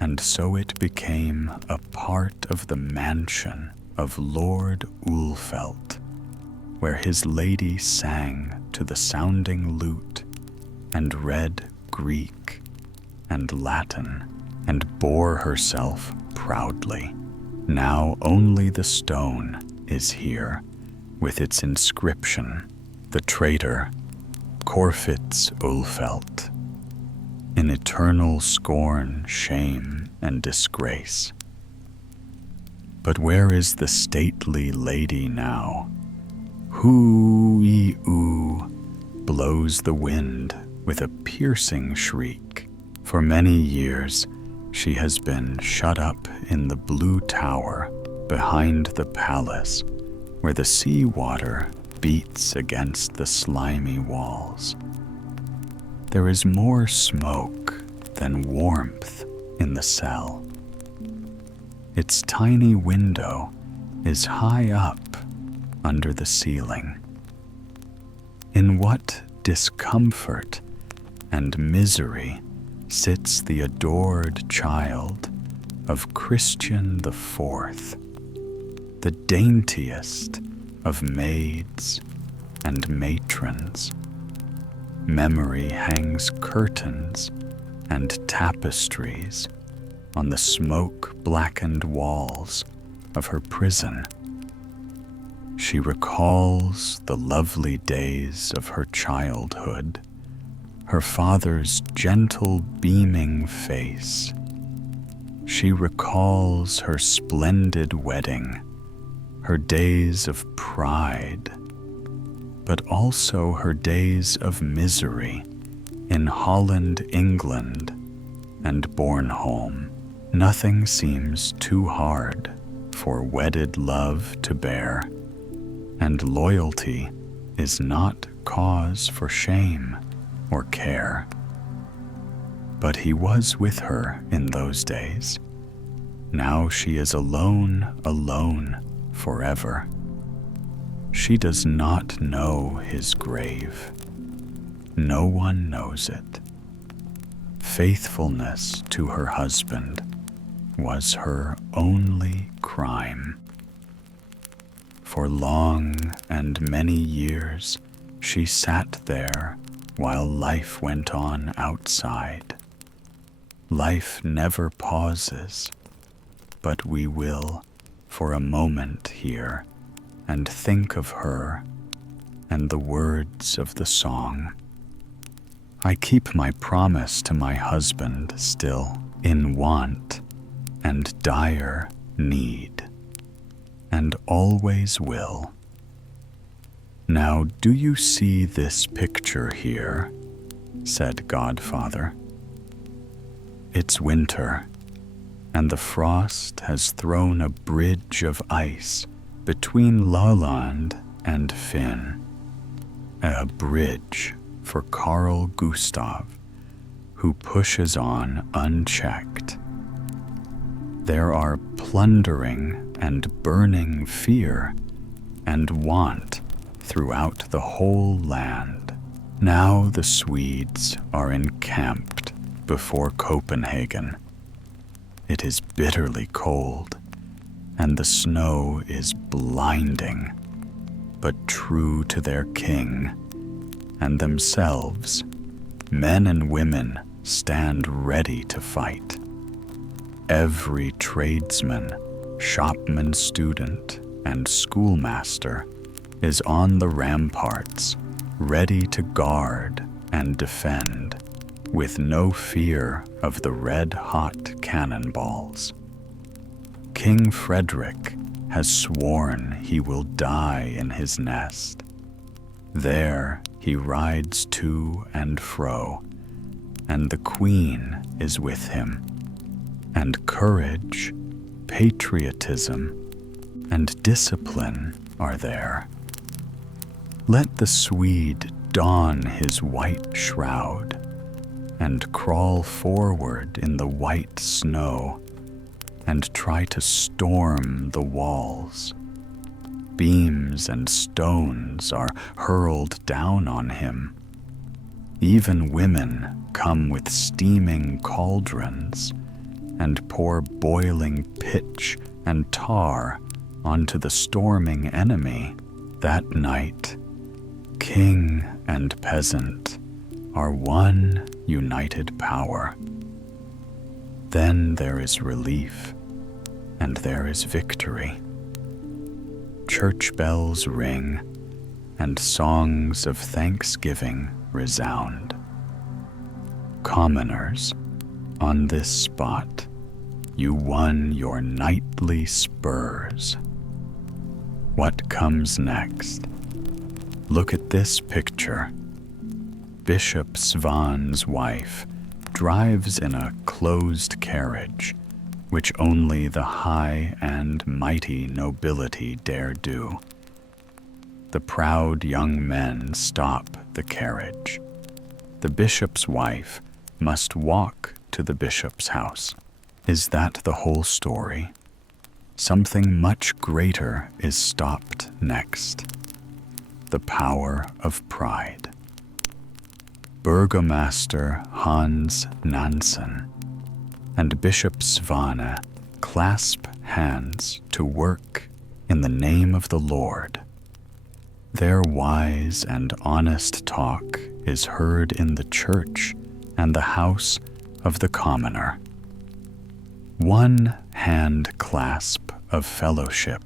and so it became a part of the mansion of Lord Ulfeldt, where his lady sang to the sounding lute and read Greek and Latin and bore herself proudly. Now only the stone is here, with its inscription, the traitor Corfitz Ulfeldt, in eternal scorn, shame, and disgrace. But where is the stately lady now? Hoo-ee-oo blows the wind with a piercing shriek. For many years she has been shut up in the blue tower behind the palace, where the sea water beats against the slimy walls. There is more smoke than warmth in the cell. Its tiny window is high up under the ceiling. In what discomfort and misery sits the adored child of Christian the Fourth, the daintiest of maids and matrons. Memory hangs curtains and tapestries on the smoke-blackened walls of her prison. She recalls the lovely days of her childhood, her father's gentle beaming face. She recalls her splendid wedding, her days of pride, but also her days of misery in Holland, England, and Bornholm. Nothing seems too hard for wedded love to bear, and loyalty is not cause for shame or care. But he was with her in those days. Now she is alone, alone forever. She does not know his grave. No one knows it. Faithfulness to her husband was her only crime. For long and many years she sat there while life went on outside. Life never pauses, but we will for a moment here and think of her and the words of the song. I keep my promise to my husband still, in want and dire need, and always will. Now, do you see this picture here? Said Godfather. It's winter, and the frost has thrown a bridge of ice between Lolland and Finn. A bridge for Carl Gustav, who pushes on unchecked. There are plundering and burning fear and want throughout the whole land. Now the Swedes are encamped before Copenhagen. It is bitterly cold, and the snow is blinding, but true to their king and themselves, men and women stand ready to fight. Every tradesman, shopman, student, and schoolmaster is on the ramparts, ready to guard and defend, with no fear of the red-hot cannonballs. King Frederick has sworn he will die in his nest. There he rides to and fro, and the Queen is with him, and courage, patriotism, and discipline are there. Let the Swede don his white shroud and crawl forward in the white snow and try to storm the walls. Beams and stones are hurled down on him. Even women come with steaming cauldrons and pour boiling pitch and tar onto the storming enemy. That night, king and peasant are one united power. Then there is relief, and there is victory. Church bells ring, and songs of thanksgiving resound. Commoners, on this spot, you won your knightly spurs. What comes next? Look at this picture. Bishop Svan's wife drives in a closed carriage, which only the high and mighty nobility dare do. The proud young men stop the carriage. The bishop's wife must walk to the bishop's house. Is that the whole story? Something much greater is stopped next. The power of pride. Burgomaster Hans Nansen and Bishop Vänö clasp hands to work in the name of the Lord. Their wise and honest talk is heard in the church and the house of the commoner. One hand clasp of fellowship,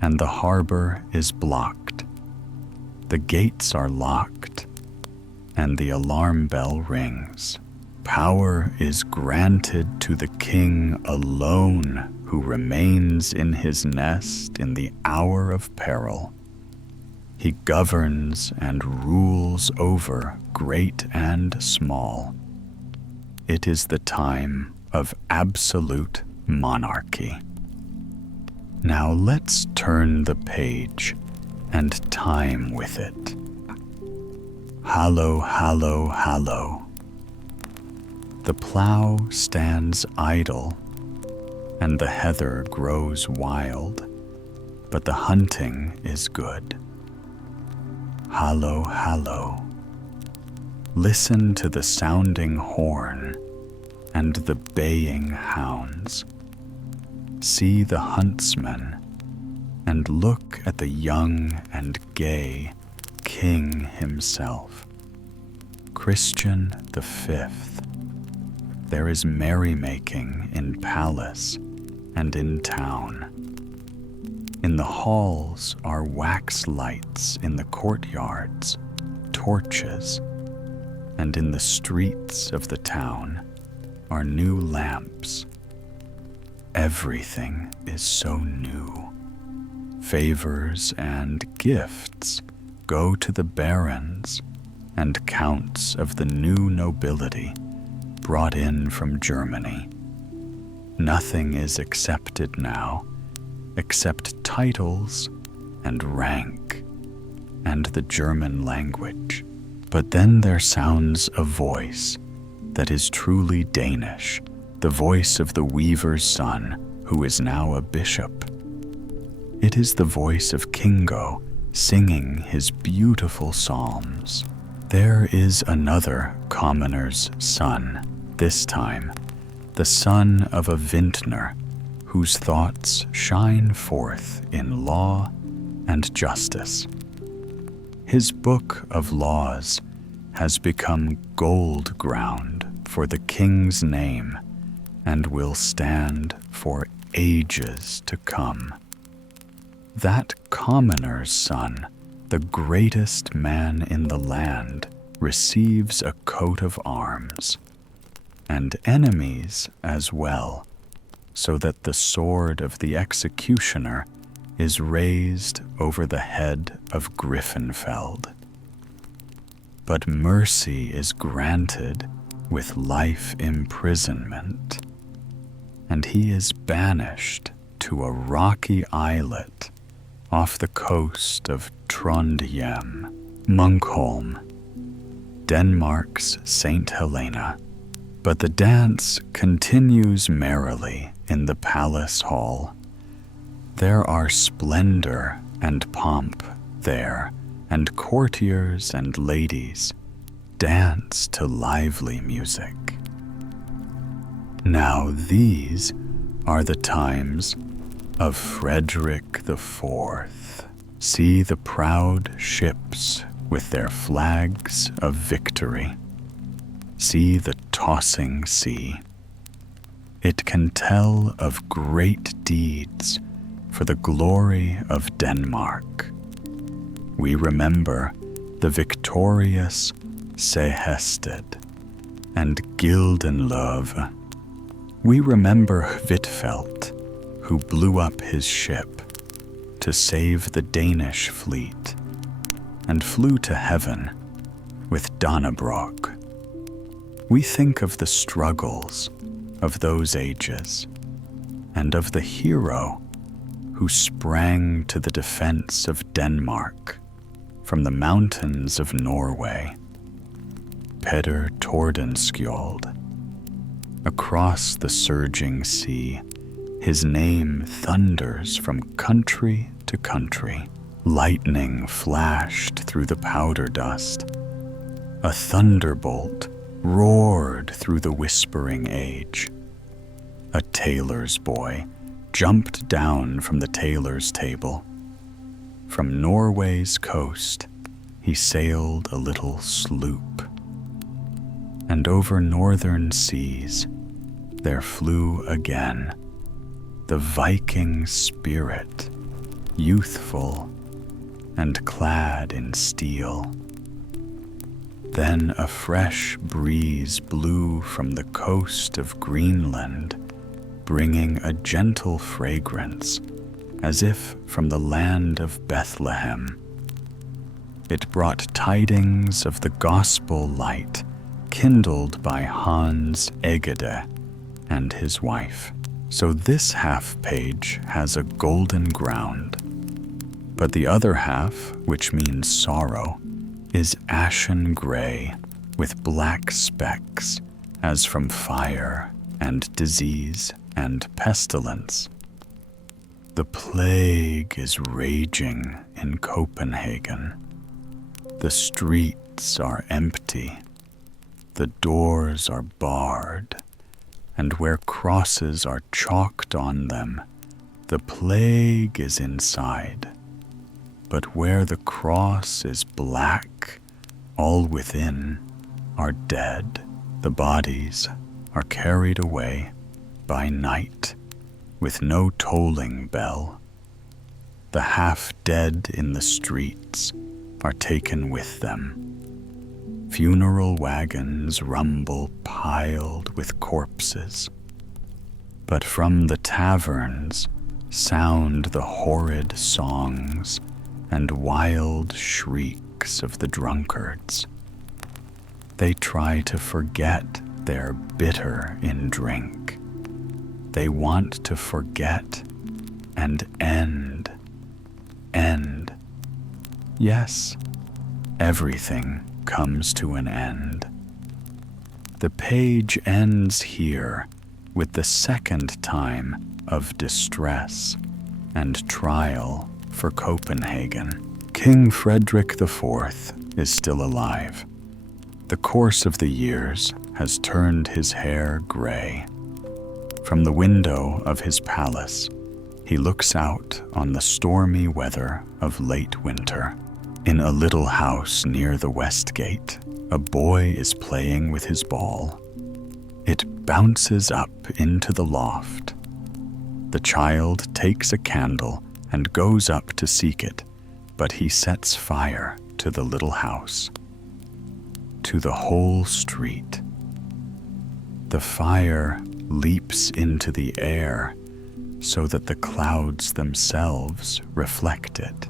and the harbor is blocked. The gates are locked, and the alarm bell rings. Power is granted to the king alone, who remains in his nest in the hour of peril. He governs and rules over great and small. It is the time of absolute monarchy. Now let's turn the page and time with it. Hallow, hallow, hallow. The plow stands idle, and the heather grows wild, but the hunting is good. Hallow, hallow. Listen to the sounding horn and the baying hounds. See the huntsman, and look at the young and gay king himself. Christian the Fifth. There is merrymaking in palace and in town. In the halls are wax lights, in the courtyards, torches, and in the streets of the town are new lamps. Everything is so new. Favors and gifts go to the barons and counts of the new nobility brought in from Germany. Nothing is accepted now except titles and rank and the German language. But then there sounds a voice that is truly Danish, the voice of the weaver's son, who is now a bishop. It is the voice of Kingo singing his beautiful psalms. There is another commoner's son, this time the son of a vintner, whose thoughts shine forth in law and justice. His book of laws has become gold ground for the king's name and will stand for ages to come. That commoner's son, the greatest man in the land, receives a coat of arms, and enemies as well, so that the sword of the executioner is raised over the head of Griffenfeld. But mercy is granted with life imprisonment, and he is banished to a rocky islet off the coast of Trondheim, Munkholm, Denmark's St. Helena. But the dance continues merrily in the palace hall. There are splendor and pomp there, and courtiers and ladies dance to lively music. Now these are the times of Frederick the Fourth. See the proud ships with their flags of victory. See the tossing sea. It can tell of great deeds for the glory of Denmark. We remember the victorious Sehested and Gildenløve. We remember Hvitfeldt, who blew up his ship to save the Danish fleet and flew to heaven with Dannebrog. We think of the struggles of those ages and of the hero who sprang to the defense of Denmark from the mountains of Norway, Peder Tordenskjold. Across the surging sea, his name thunders from country to country. Lightning flashed through the powder dust. A thunderbolt roared through the whispering age. A tailor's boy jumped down from the tailor's table. From Norway's coast, he sailed a little sloop. And over northern seas, there flew again the Viking spirit, youthful and clad in steel. Then a fresh breeze blew from the coast of Greenland, bringing a gentle fragrance, as if from the land of Bethlehem. It brought tidings of the gospel light kindled by Hans Egede and his wife. So this half page has a golden ground, but the other half, which means sorrow, is ashen gray with black specks as from fire and disease and pestilence. The plague is raging in Copenhagen. The streets are empty. The doors are barred, and where crosses are chalked on them, the plague is inside. But where the cross is black, all within are dead. The bodies are carried away by night with no tolling bell. The half-dead in the streets are taken with them. Funeral wagons rumble piled with corpses. But from the taverns sound the horrid songs and wild shrieks of the drunkards. They try to forget they're bitter in drink. They want to forget and end. Yes, everything comes to an end. The page ends here with the second time of distress and trial for Copenhagen. King Frederick IV is still alive. The course of the years has turned his hair gray. From the window of his palace, he looks out on the stormy weather of late winter. In a little house near the West Gate, a boy is playing with his ball. It bounces up into the loft. The child takes a candle and goes up to seek it, but he sets fire to the little house, to the whole street. The fire leaps into the air so that the clouds themselves reflect it.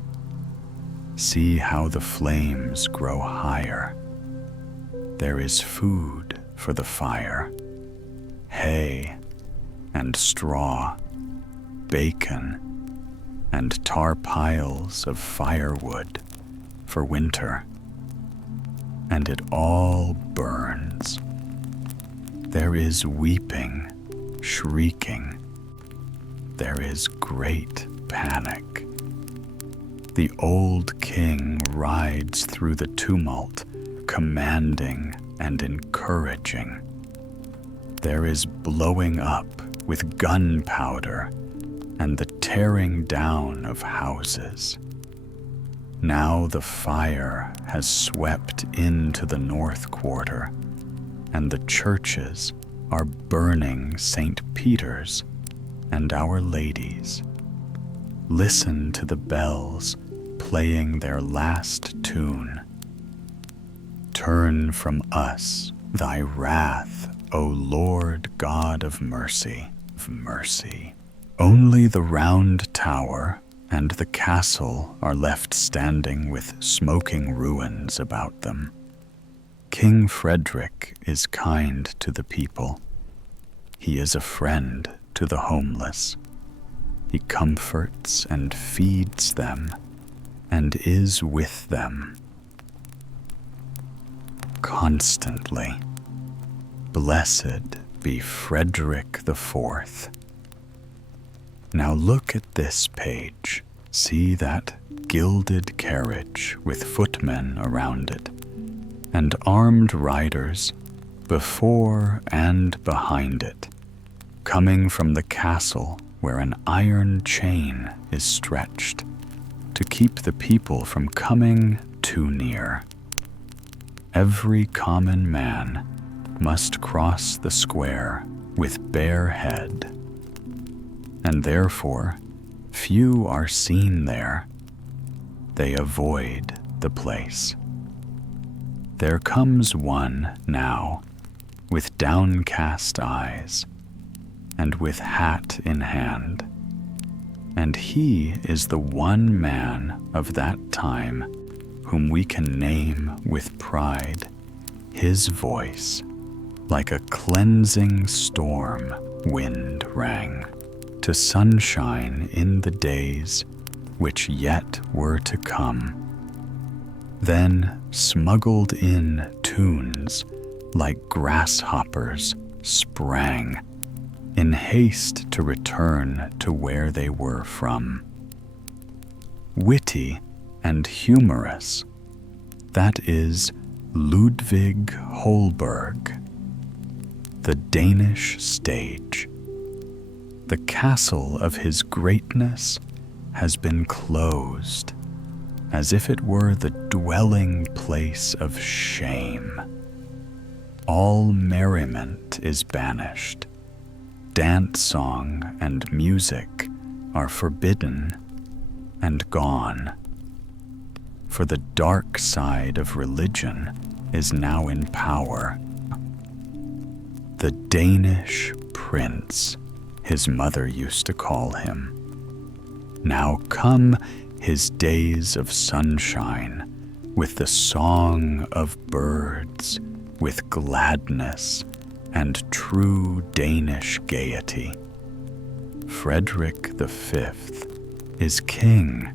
See how the flames grow higher. There is food for the fire, hay and straw, bacon and tar piles of firewood for winter. And it all burns. There is weeping, shrieking. There is great panic. The old king rides through the tumult, commanding and encouraging. There is blowing up with gunpowder and the tearing down of houses. Now the fire has swept into the north quarter, and the churches are burning St. Peter's and Our Lady's. Listen to the bells playing their last tune. Turn from us thy wrath, O Lord God of mercy, of mercy. Only the round tower and the castle are left standing with smoking ruins about them. King Frederick is kind to the people. He is a friend to the homeless. He comforts and feeds them and is with them constantly. Blessed be Frederick IV. Now look at this page. See that gilded carriage with footmen around it, and armed riders before and behind it, coming from the castle where an iron chain is stretched to keep the people from coming too near. Every common man must cross the square with bare head, and therefore few are seen there. They avoid the place. There comes one now, with downcast eyes, and with hat in hand, and he is the one man of that time whom we can name with pride. His voice, like a cleansing storm wind, rang to sunshine in the days which yet were to come. Then smuggled in tunes like grasshoppers sprang, in haste to return to where they were from. Witty and humorous, that is Ludwig Holberg. The Danish stage. The castle of his greatness has been closed, as if it were the dwelling place of shame. All merriment is banished. Dance song and music are forbidden and gone. For the dark side of religion is now in power. The Danish prince, his mother used to call him. Now come his days of sunshine, with the song of birds, with gladness and true Danish gaiety. Frederick V is king,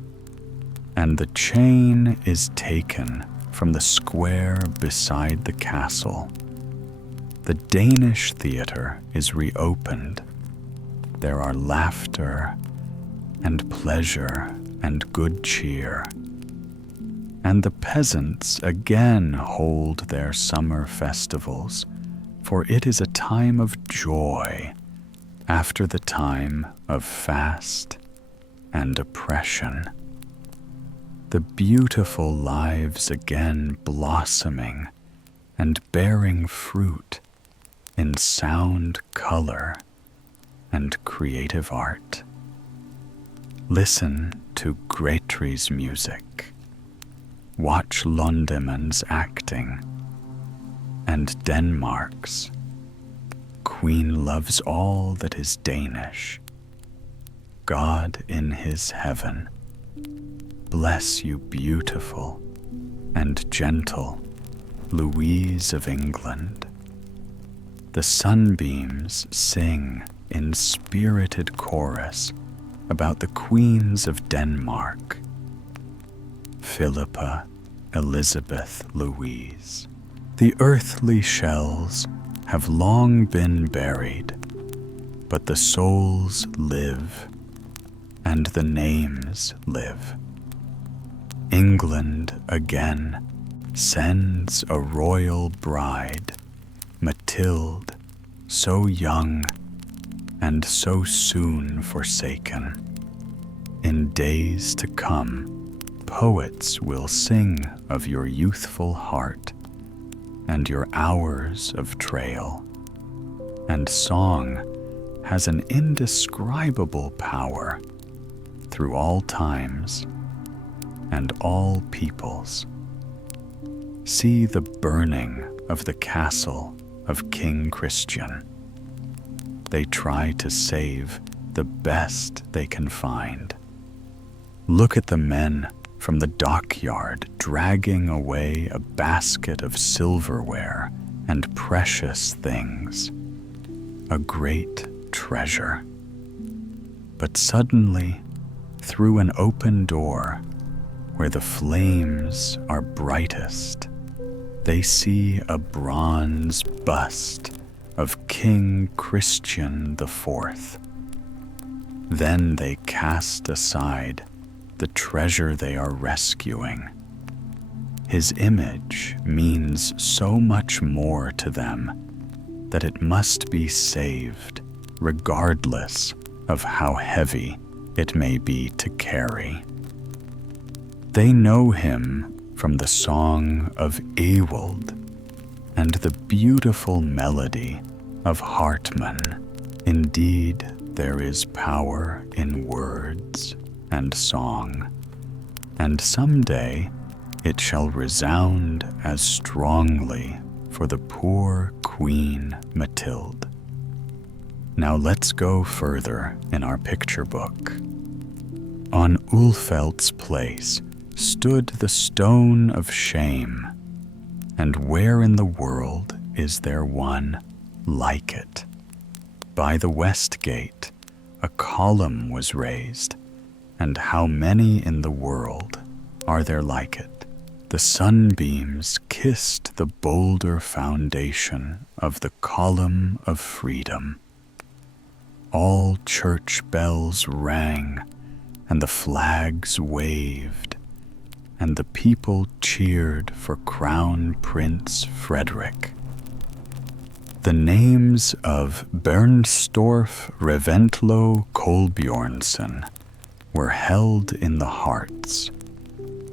and the chain is taken from the square beside the castle. The Danish theater is reopened. There are laughter and pleasure and good cheer. And the peasants again hold their summer festivals, for it is a time of joy after the time of fast and oppression. The beautiful lives again blossoming and bearing fruit in sound color and creative art. Listen to Grétry's music. Watch Londemann's acting, and Denmark's. Queen loves all that is Danish. God in his heaven, bless you, beautiful and gentle Louise of England. The sunbeams sing in spirited chorus about the queens of Denmark. Philippa, Elizabeth, Louise. The earthly shells have long been buried, but the souls live, and the names live. England again sends a royal bride, Matilde, so young and so soon forsaken. In days to come, poets will sing of your youthful heart and your hours of trail, and song has an indescribable power through all times and all peoples. See the burning of the castle of King Christian. They try to save the best they can find. Look at the men from the dockyard dragging away a basket of silverware and precious things, a great treasure. But suddenly, through an open door, where the flames are brightest, they see a bronze bust of King Christian IV. Then they cast aside the treasure they are rescuing. His image means so much more to them that it must be saved regardless of how heavy it may be to carry. They know him from the song of Ewald and the beautiful melody of Hartmann. Indeed, there is power in words and song, and someday it shall resound as strongly for the poor Queen Mathilde. Now let's go further in our picture book. On Ulfeldt's place stood the stone of shame, and where in the world is there one like it? By the west gate a column was raised, and how many in the world are there like it? The sunbeams kissed the boulder foundation of the column of freedom. All church bells rang, and the flags waved, and the people cheered for Crown Prince Frederick. The names of Bernstorff, Reventlow, Kolbjornsen were held in the hearts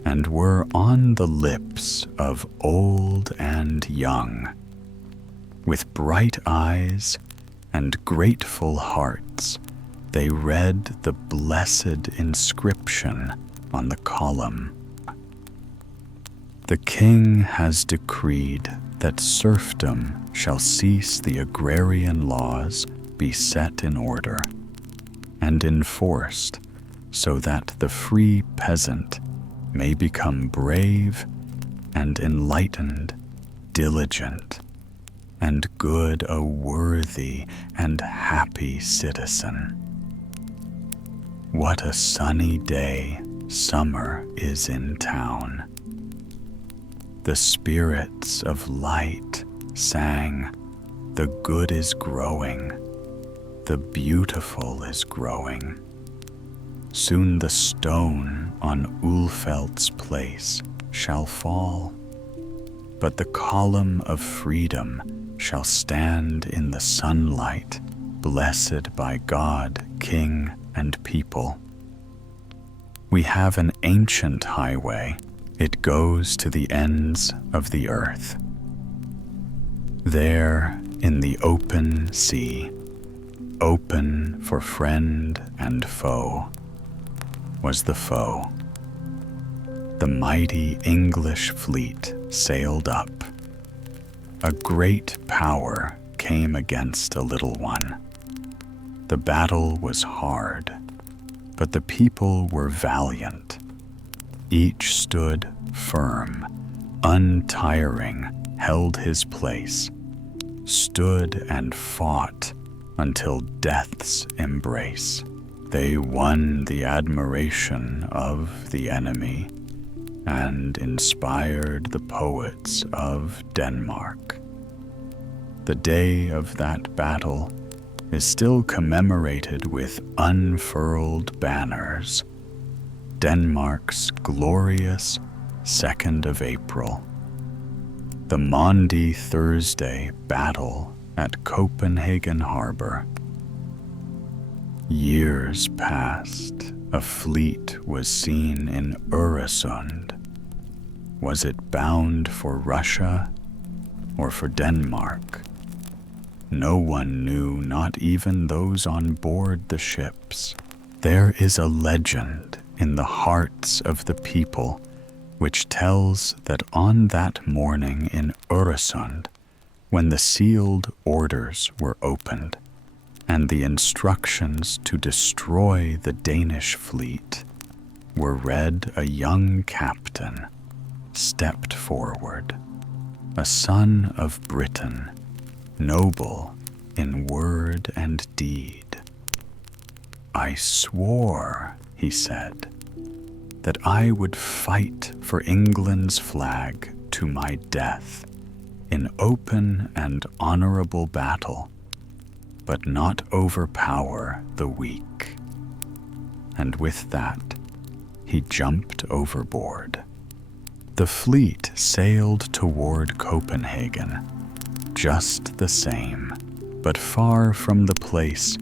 and were on the lips of old and young. With bright eyes and grateful hearts, they read the blessed inscription on the column. The king has decreed that serfdom shall cease, the agrarian laws be set in order and enforced, so that the free peasant may become brave and enlightened, diligent, and good, a worthy and happy citizen. What a sunny day summer is in town. The spirits of light sang, the good is growing, the beautiful is growing. Soon the stone on Ulfeldt's place shall fall, but the column of freedom shall stand in the sunlight, blessed by God, king, and people. We have an ancient highway. It goes to the ends of the earth. There, in the open sea, open for friend and foe, was the foe. The mighty English fleet sailed up. A great power came against a little one. The battle was hard, but the people were valiant. Each stood firm, untiring, held his place, stood and fought until death's embrace. They won the admiration of the enemy and inspired the poets of Denmark. The day of that battle is still commemorated with unfurled banners. Denmark's glorious 2nd of April. The Maundy Thursday battle at Copenhagen Harbor. Years passed. A fleet was seen in Øresund. Was it bound for Russia or for Denmark? No one knew, not even those on board the ships. There is a legend in the hearts of the people which tells that on that morning in Øresund, when the sealed orders were opened, and the instructions to destroy the Danish fleet were read, a young captain stepped forward, a son of Britain, noble in word and deed. I swore, he said, that I would fight for England's flag to my death in open and honorable battle, but not overpower the weak. And with that, he jumped overboard. The fleet sailed toward Copenhagen, just the same, but far from the place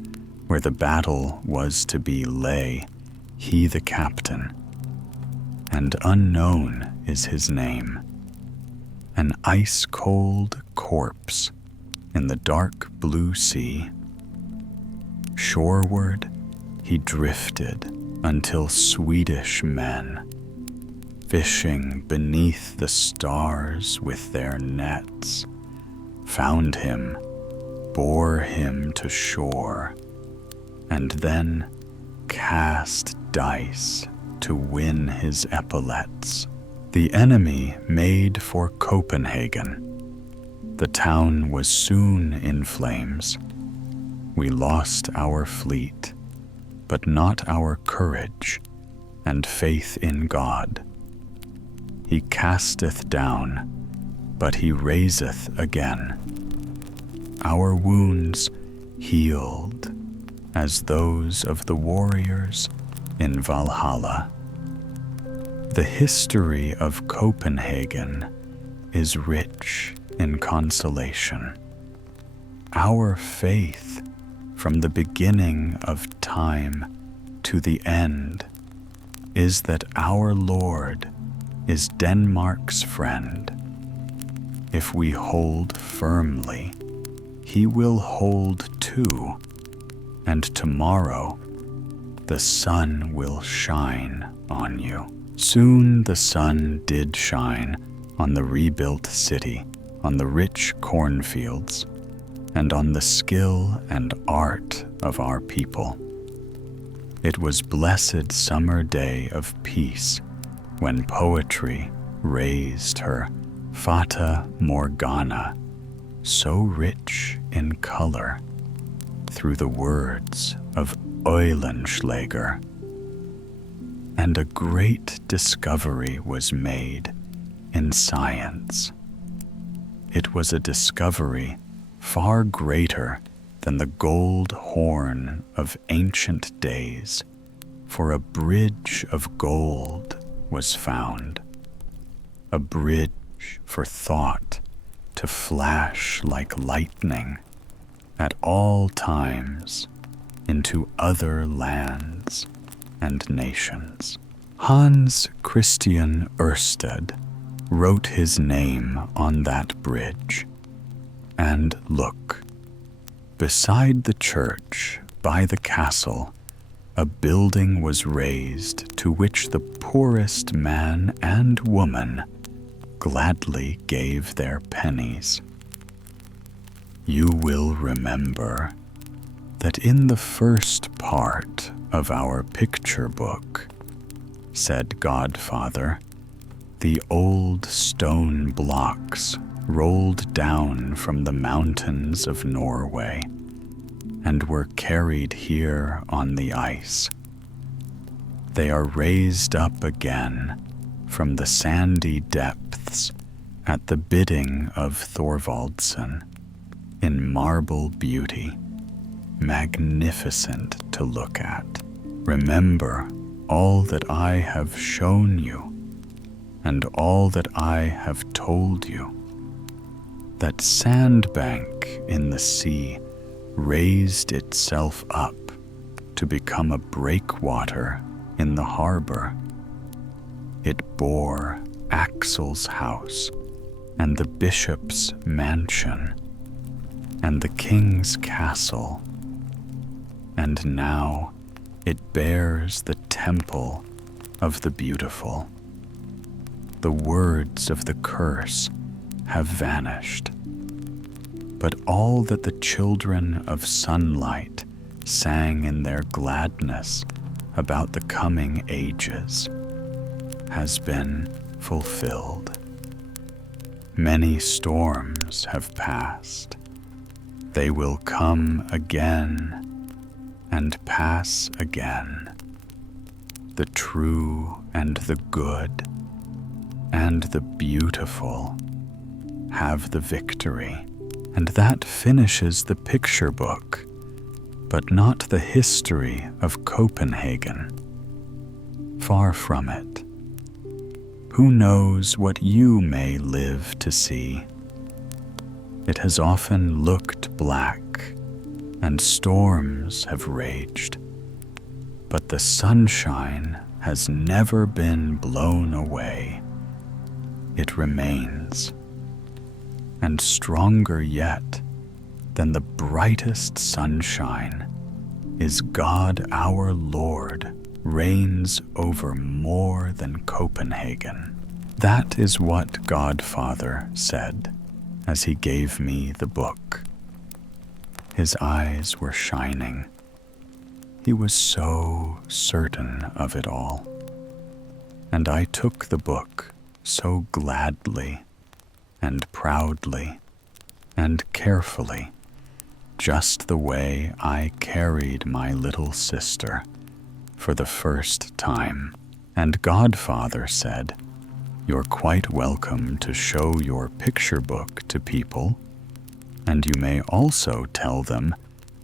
where the battle was to be lay he the captain, and unknown is his name, an ice-cold corpse in the dark blue sea. Shoreward he drifted until Swedish men, fishing beneath the stars with their nets, found him, bore him to shore, and then cast dice to win his epaulets. The enemy made for Copenhagen. The town was soon in flames. We lost our fleet, but not our courage and faith in God. He casteth down, but he raiseth again. Our wounds healed as those of the warriors in Valhalla. The history of Copenhagen is rich in consolation. Our faith from the beginning of time to the end is that our Lord is Denmark's friend. If we hold firmly, he will hold too, and tomorrow the sun will shine on you. Soon the sun did shine on the rebuilt city, on the rich cornfields, and on the skill and art of our people. It was blessed summer day of peace when poetry raised her Fata Morgana, so rich in color, through the words of Eulenschläger. And a great discovery was made in science. It was a discovery far greater than the gold horn of ancient days, for a bridge of gold was found, a bridge for thought to flash like lightning at all times into other lands and nations. Hans Christian Ørsted wrote his name on that bridge. And look, beside the church, by the castle, a building was raised to which the poorest man and woman gladly gave their pennies. You will remember that in the first part of our picture book, said Godfather, the old stone blocks rolled down from the mountains of Norway and were carried here on the ice. They are raised up again from the sandy depths at the bidding of Thorvaldsen in marble beauty, magnificent to look at. Remember all that I have shown you and all that I have told you. That sandbank in the sea raised itself up to become a breakwater in the harbor. It bore Axel's house and the bishop's mansion and the king's castle, and now it bears the temple of the beautiful. The words of the curse have vanished, but all that the children of sunlight sang in their gladness about the coming ages has been fulfilled. Many storms have passed. They will come again and pass again. The true and the good and the beautiful have the victory. And that finishes the picture book, but not the history of Copenhagen. Far from it. Who knows what you may live to see? It has often looked black, and storms have raged, but the sunshine has never been blown away. It remains, and stronger yet than the brightest sunshine is God our Lord reigns over more than Copenhagen. That is what Godfather said as he gave me the book. His eyes were shining. He was so certain of it all. And I took the book so gladly and proudly and carefully, just the way I carried my little sister for the first time. And Godfather said, "You're quite welcome to show your picture book to people, and you may also tell them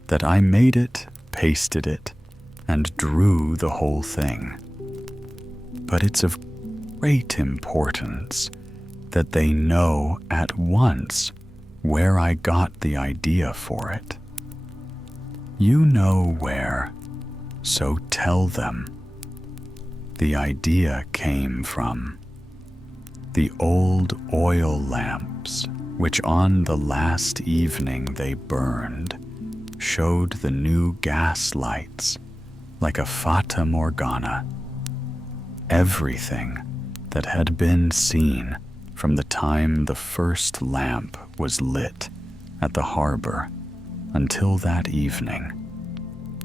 that I made it, pasted it, and drew the whole thing. But it's of great importance that they know at once where I got the idea for it. You know where, so tell them. The idea came from the old oil lamps, which on the last evening they burned, showed the new gas lights like a fata morgana. Everything that had been seen from the time the first lamp was lit at the harbor until that evening,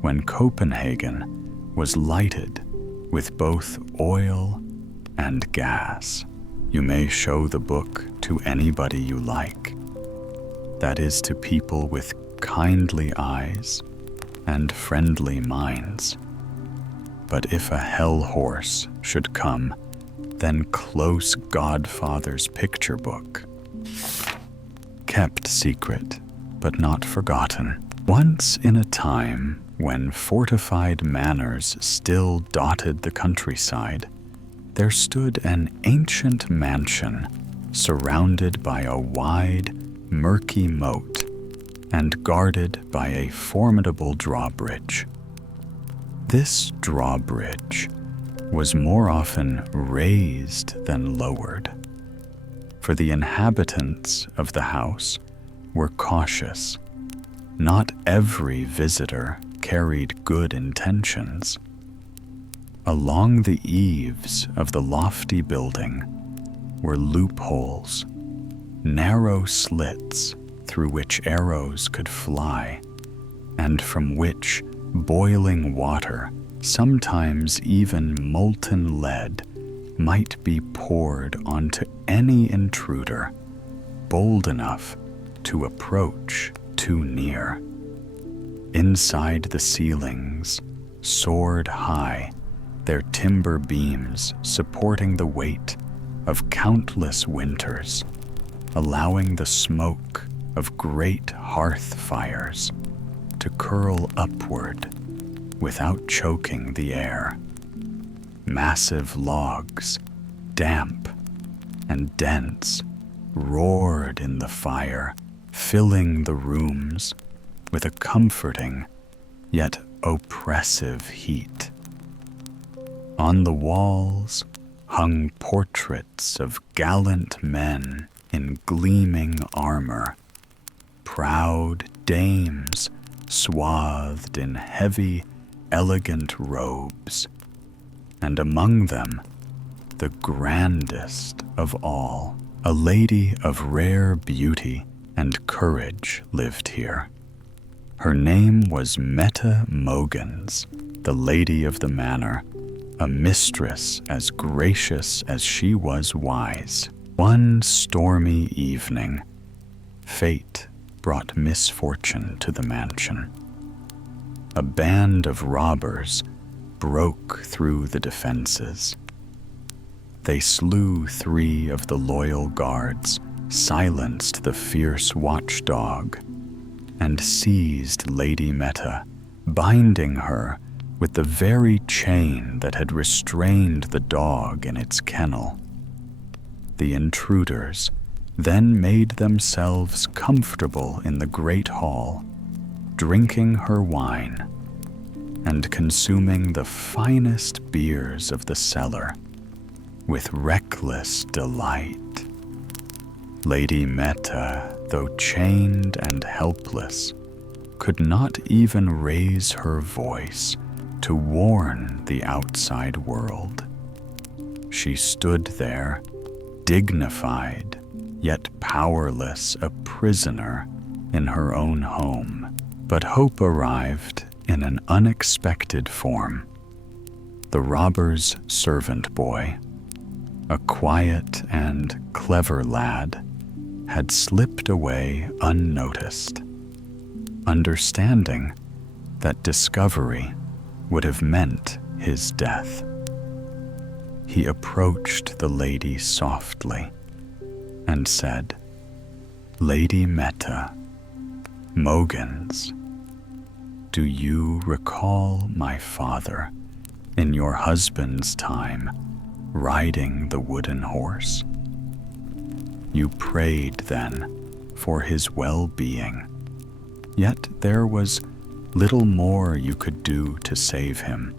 when Copenhagen was lighted with both oil and gas. You may show the book to anybody you like. That is, to people with kindly eyes and friendly minds. But if a hell horse should come, then close Godfather's picture book. Kept secret, but not forgotten. Once in a time when fortified manors still dotted the countryside, there stood an ancient mansion surrounded by a wide, murky moat and guarded by a formidable drawbridge. This drawbridge was more often raised than lowered, for the inhabitants of the house were cautious. Not every visitor carried good intentions. Along the eaves of the lofty building were loopholes, narrow slits through which arrows could fly, and from which boiling water, sometimes even molten lead, might be poured onto any intruder bold enough to approach too near. Inside the ceilings soared high, their timber beams supporting the weight of countless winters, allowing the smoke of great hearth fires to curl upward without choking the air. Massive logs, damp and dense, roared in the fire, filling the rooms with a comforting yet oppressive heat. On the walls hung portraits of gallant men in gleaming armor, proud dames swathed in heavy, elegant robes, and among them, the grandest of all, a lady of rare beauty and courage lived here. Her name was Mette Mogens, the lady of the manor, a mistress as gracious as she was wise. One stormy evening, fate brought misfortune to the mansion. A band of robbers broke through the defenses. They slew 3 of the loyal guards, silenced the fierce watchdog, and seized Lady Mette, binding her with the very chain that had restrained the dog in its kennel. The intruders then made themselves comfortable in the great hall, drinking her wine and consuming the finest beers of the cellar with reckless delight. Lady Meta, though chained and helpless, could not even raise her voice to warn the outside world. She stood there, dignified yet powerless, a prisoner in her own home. But hope arrived in an unexpected form. The robber's servant boy, a quiet and clever lad, had slipped away unnoticed, understanding that discovery would have meant his death. He approached the lady softly and said, "Lady Meta, Mogans, do you recall my father in your husband's time riding the wooden horse? You prayed then for his well-being, yet there was little more you could do to save him.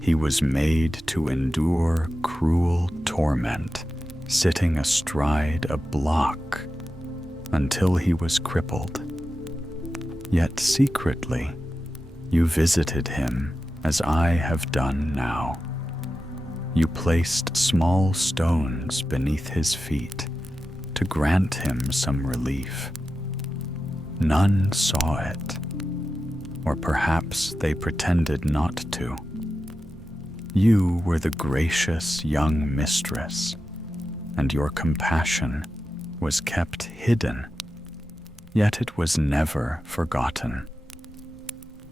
He was made to endure cruel torment, sitting astride a block until he was crippled. Yet secretly, you visited him as I have done now. You placed small stones beneath his feet to grant him some relief. None saw it, or perhaps they pretended not to. You were the gracious young mistress, and your compassion was kept hidden, yet it was never forgotten.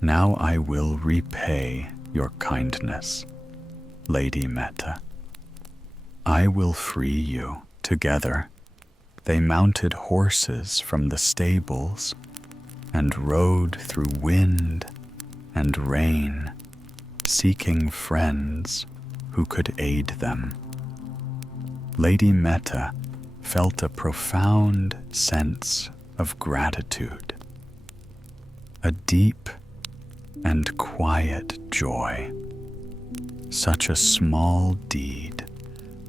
Now I will repay your kindness, Lady Meta. I will free you." Together, they mounted horses from the stables and rode through wind and rain, seeking friends who could aid them. Lady Meta felt a profound sense of gratitude, a deep and quiet joy. Such a small deed,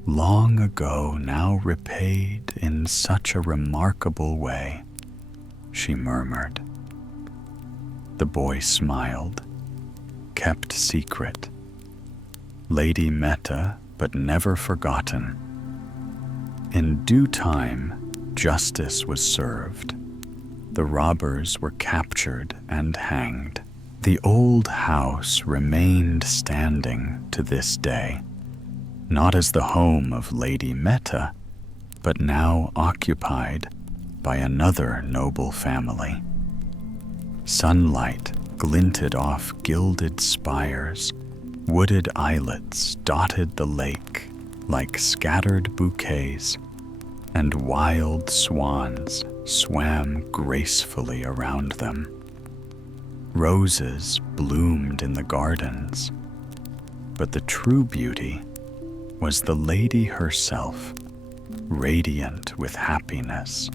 long ago now repaid in such a remarkable way, she murmured. The boy smiled, kept secret. Lady Meta, but never forgotten. In due time, justice was served. The robbers were captured and hanged. The old house remained standing to this day, not as the home of Lady Meta, but now occupied by another noble family. Sunlight glinted off gilded spires, wooded islets dotted the lake like scattered bouquets, and wild swans swam gracefully around them. Roses bloomed in the gardens, but the true beauty was the lady herself, radiant with happiness,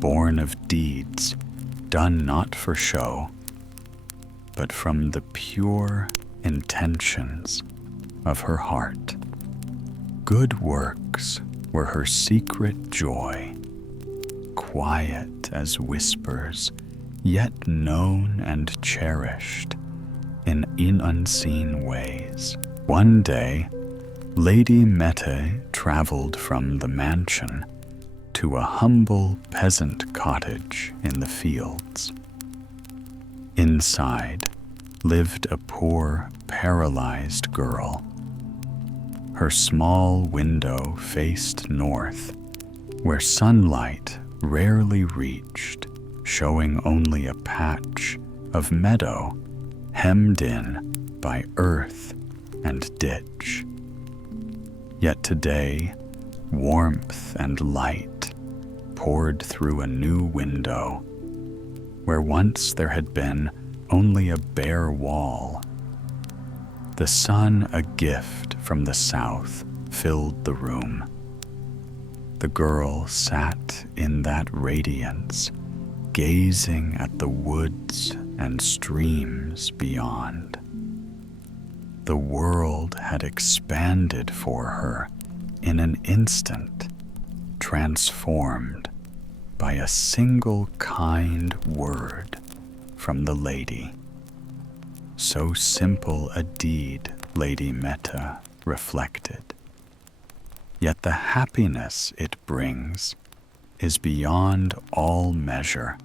born of deeds done not for show, but from the pure intentions of her heart. Good works were her secret joy, quiet as whispers, yet known and cherished in unseen ways. One day, Lady Meta traveled from the mansion to a humble peasant cottage in the fields. Inside lived a poor, paralyzed girl. Her small window faced north, where sunlight rarely reached, showing only a patch of meadow hemmed in by earth and ditch. Yet today, warmth and light poured through a new window, where once there had been only a bare wall. The sun, a gift from the south, filled the room. The girl sat in that radiance, gazing at the woods and streams beyond. The world had expanded for her in an instant, transformed by a single kind word from the lady. So simple a deed, Lady Meta reflected. Yet the happiness it brings is beyond all measure,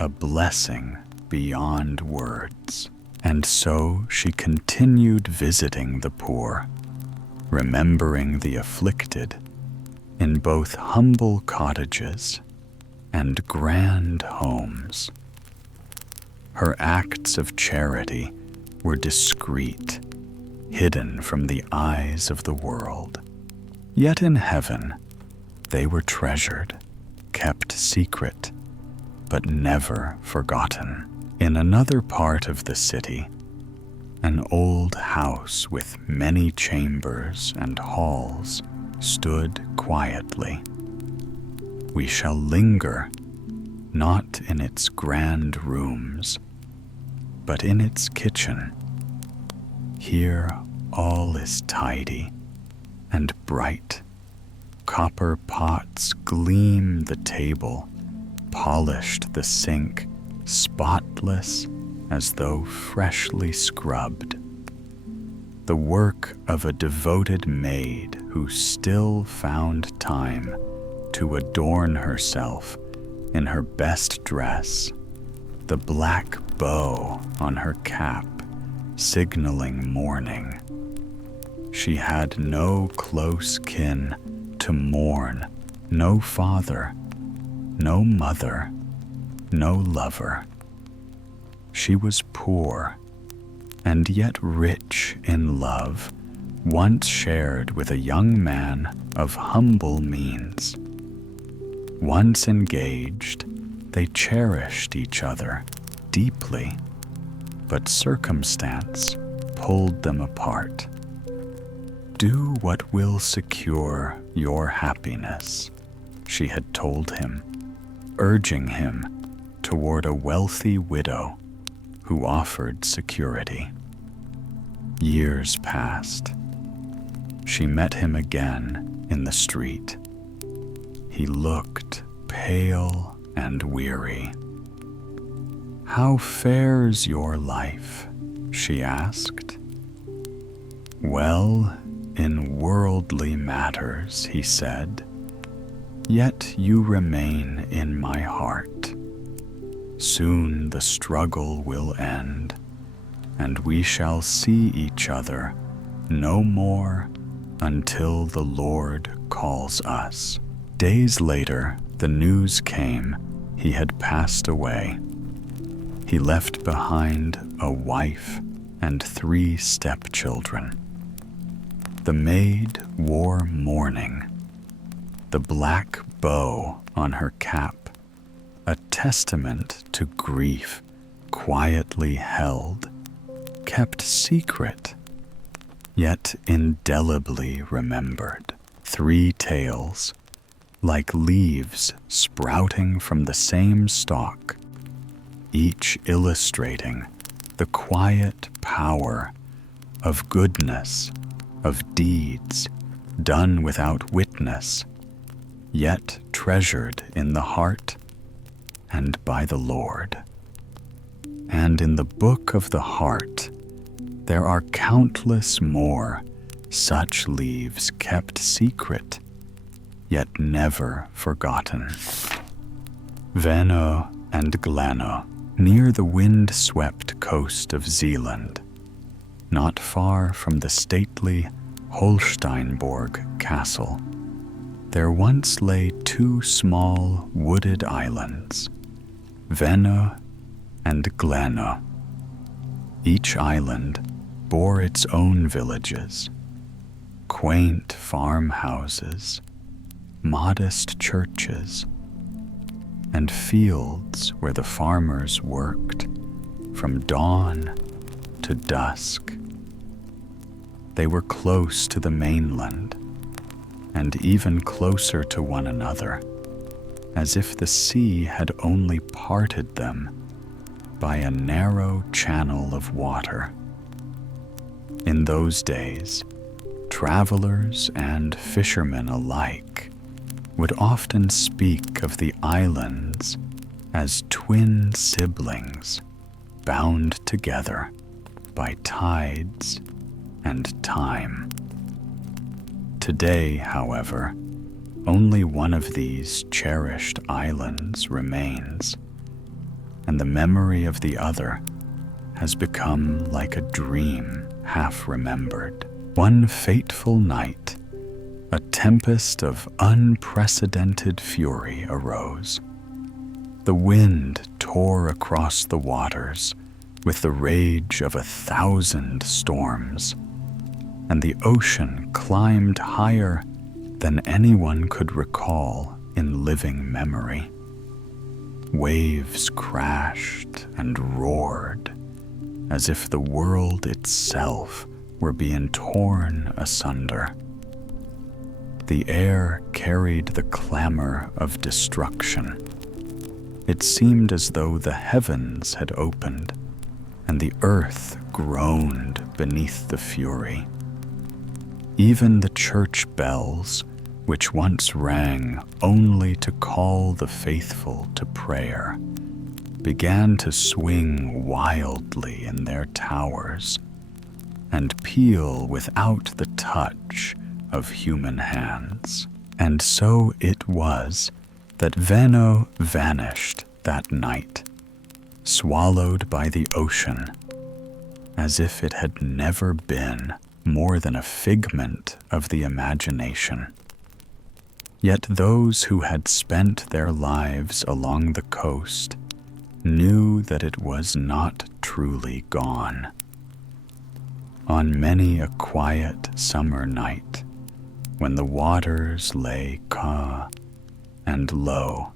a blessing beyond words. And so she continued visiting the poor, remembering the afflicted in both humble cottages and grand homes. Her acts of charity were discreet, hidden from the eyes of the world. Yet in heaven, they were treasured, kept secret, but never forgotten. In another part of the city, an old house with many chambers and halls stood quietly. We shall linger, not in its grand rooms, but in its kitchen. Here all is tidy and bright. Copper pots gleam the table, polished the sink, spotless as though freshly scrubbed. The work of a devoted maid who still found time to adorn herself in her best dress, the black bow on her cap signaling mourning. She had no close kin to mourn, no father, no mother, no lover. She was poor, and yet rich in love, once shared with a young man of humble means. Once engaged, they cherished each other deeply, but circumstance pulled them apart. Do what will secure your happiness, she had told him, urging him toward a wealthy widow who offered security. Years passed. She met him again in the street. He looked pale and weary. "How fares your life?" she asked. "Well, in worldly matters," he said, "yet you remain in my heart. Soon the struggle will end, and we shall see each other no more until the Lord calls us." Days later, the news came he had passed away. He left behind a wife and 3 stepchildren. The maid wore mourning, the black bow on her cap, a testament to grief quietly held, kept secret, yet indelibly remembered. 3 tales, like leaves sprouting from the same stalk, each illustrating the quiet power of goodness, of deeds done without witness, yet treasured in the heart and by the Lord. And in the book of the heart, there are countless more such leaves kept secret, yet never forgotten. Vänö and Glänö, near the wind-swept coast of Zealand, not far from the stately Holsteinborg castle, there once lay 2 small wooded islands, Vänö and Glänö. Each island bore its own villages, quaint farmhouses, modest churches, and fields where the farmers worked from dawn to dusk. They were close to the mainland, and even closer to one another, as if the sea had only parted them by a narrow channel of water. In those days, travelers and fishermen alike would often speak of the islands as twin siblings bound together by tides and time. Today, however, only one of these cherished islands remains, and the memory of the other has become like a dream half remembered. One fateful night, a tempest of unprecedented fury arose. The wind tore across the waters with the rage of 1,000 storms, and the ocean climbed higher than anyone could recall in living memory. Waves crashed and roared as if the world itself were being torn asunder. The air carried the clamor of destruction. It seemed as though the heavens had opened and the earth groaned beneath the fury. Even the church bells, which once rang only to call the faithful to prayer, began to swing wildly in their towers and peal without the touch of human hands. And so it was that Vänö vanished that night, swallowed by the ocean, as if it had never been more than a figment of the imagination. Yet those who had spent their lives along the coast knew that it was not truly gone. On many a quiet summer night, when the waters lay calm and low,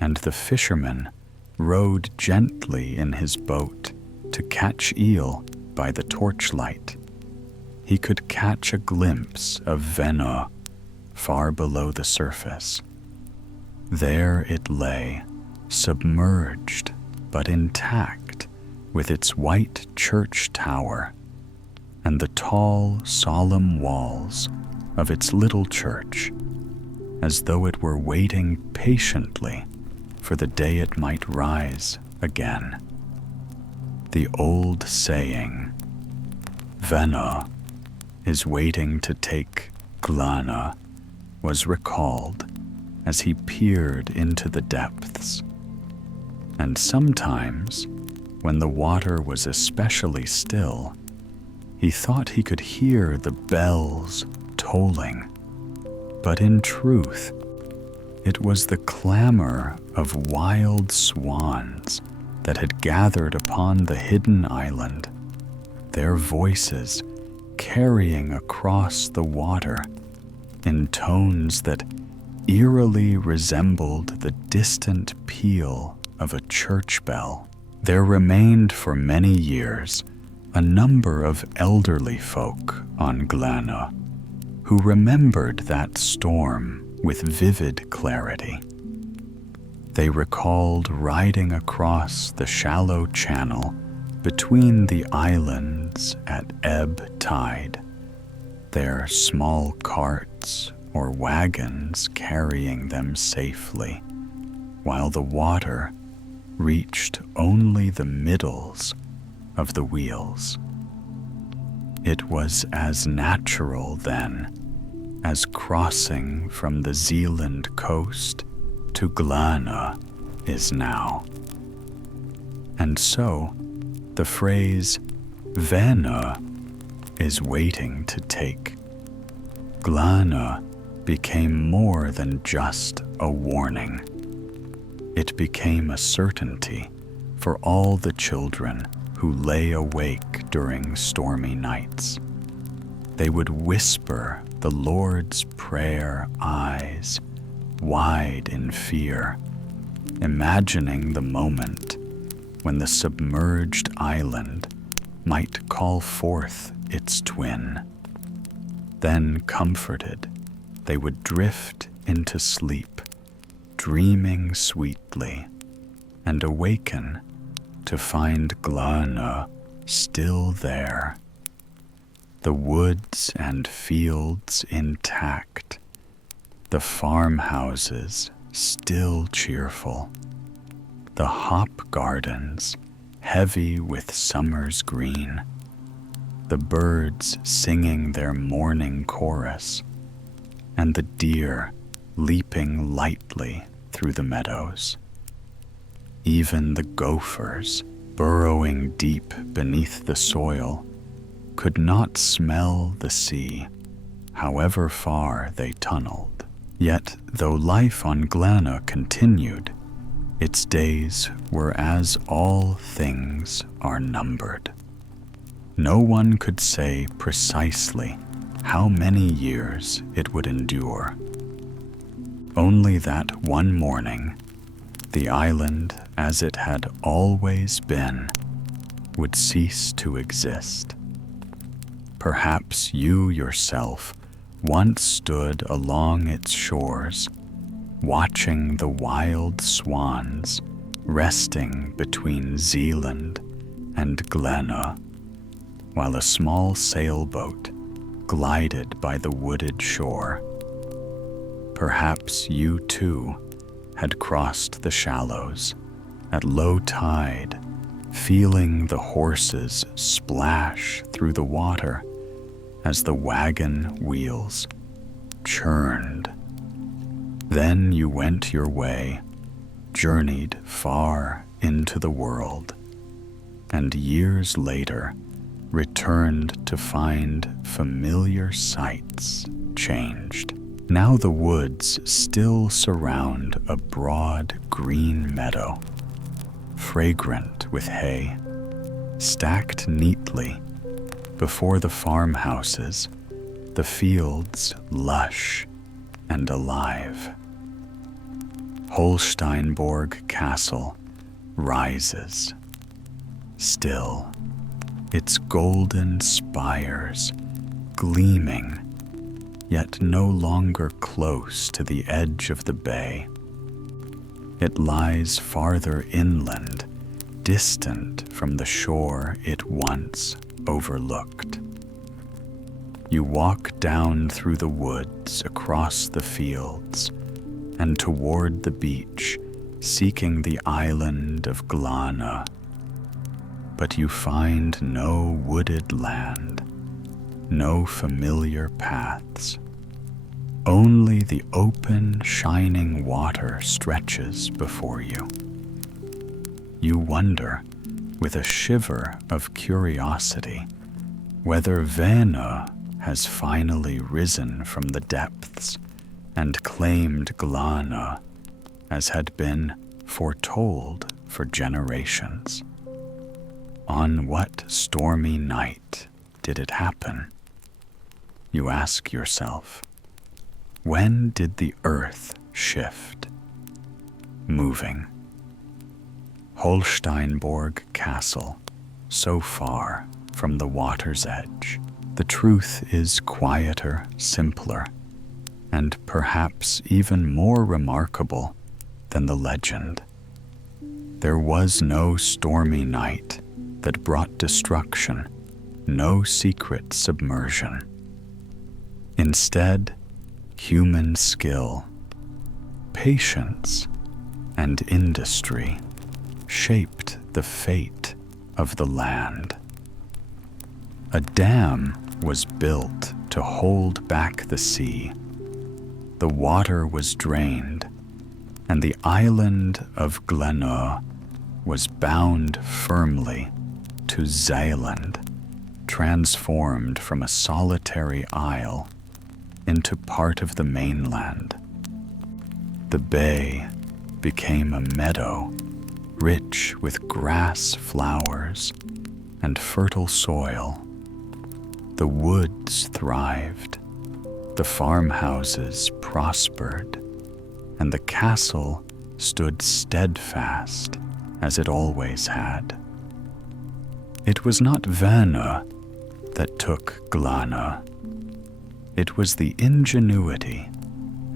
and the fisherman rowed gently in his boat to catch eel by the torchlight, he could catch a glimpse of Vänö far below the surface. There it lay, submerged but intact, with its white church tower and the tall, solemn walls of its little church, as though it were waiting patiently for the day it might rise again. The old saying, Vänö is waiting to take Glänö, was recalled as he peered into the depths. And sometimes, when the water was especially still, he thought he could hear the bells tolling. But in truth, it was the clamor of wild swans that had gathered upon the hidden island, their voices carrying across the water in tones that eerily resembled the distant peal of a church bell. There remained for many years a number of elderly folk on Glänö who remembered that storm with vivid clarity. They recalled riding across the shallow channel between the islands at ebb tide, their small carts or wagons carrying them safely, while the water reached only the middles of the wheels. It was as natural then as crossing from the Zealand coast to Glänö is now. And so, the phrase Vänö is waiting to take Glänö became more than just a warning. It became a certainty for all the children who lay awake during stormy nights. They would whisper the Lord's Prayer eyes wide in fear, imagining the moment when the submerged island might call forth its twin. Then comforted, they would drift into sleep, dreaming sweetly, and awaken to find Glänö still there, the woods and fields intact, the farmhouses still cheerful, the hop gardens heavy with summer's green, the birds singing their morning chorus, and the deer leaping lightly through the meadows. Even the gophers, burrowing deep beneath the soil, could not smell the sea, however far they tunneled. Yet, though life on Glänö continued, its days were as all things are numbered. No one could say precisely how many years it would endure. Only that one morning, the island as it had always been would cease to exist. Perhaps you yourself once stood along its shores, watching the wild swans resting between Zealand and Glänö, while a small sailboat glided by the wooded shore. Perhaps you too had crossed the shallows at low tide, feeling the horses splash through the water as the wagon wheels churned. Then you went your way, journeyed far into the world, and years later returned to find familiar sights changed. Now the woods still surround a broad green meadow, fragrant with hay, stacked neatly before the farmhouses, the fields lush and alive. Holsteinborg Castle rises, still, its golden spires gleaming, yet no longer close to the edge of the bay. It lies farther inland, distant from the shore it once overlooked. You walk down through the woods, across the fields, and toward the beach, seeking the island of Glänö. But you find no wooded land, no familiar paths. Only the open, shining water stretches before you. You wonder, with a shiver of curiosity, whether Vänö has finally risen from the depths and claimed Glänö, as had been foretold for generations. On what stormy night did it happen? You ask yourself. When did the earth shift? Moving. Holsteinborg Castle, so far from the water's edge. The truth is quieter, simpler, and perhaps even more remarkable than the legend. There was no stormy night that brought destruction, no secret submersion. Instead, human skill, patience, and industry shaped the fate of the land. A dam was built to hold back the sea. The water was drained, and the island of Glänö was bound firmly to Zealand, transformed from a solitary isle into part of the mainland. The bay became a meadow, rich with grass, flowers, and fertile soil. The woods thrived, the farmhouses prospered, and the castle stood steadfast as it always had. It was not Vänö that took Glänö. It was the ingenuity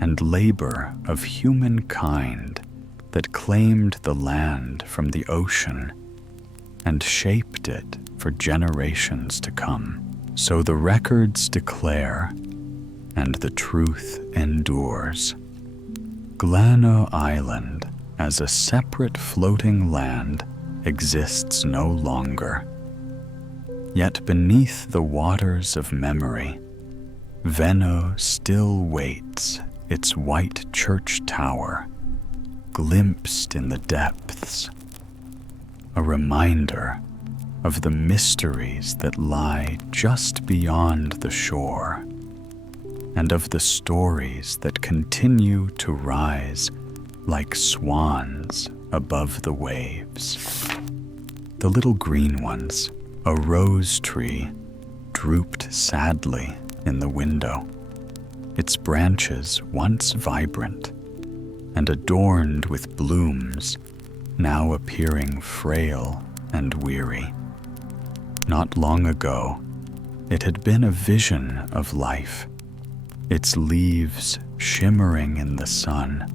and labor of humankind that claimed the land from the ocean and shaped it for generations to come. So the records declare, and the truth endures. Glänö Island, as a separate floating land, exists no longer. Yet beneath the waters of memory, Vänö still waits, its white church tower, glimpsed in the depths, a reminder of the mysteries that lie just beyond the shore, and of the stories that continue to rise like swans above the waves. The little green ones, a rose tree, drooped sadly in the window, its branches once vibrant and adorned with blooms, now appearing frail and weary. Not long ago, it had been a vision of life, its leaves shimmering in the sun,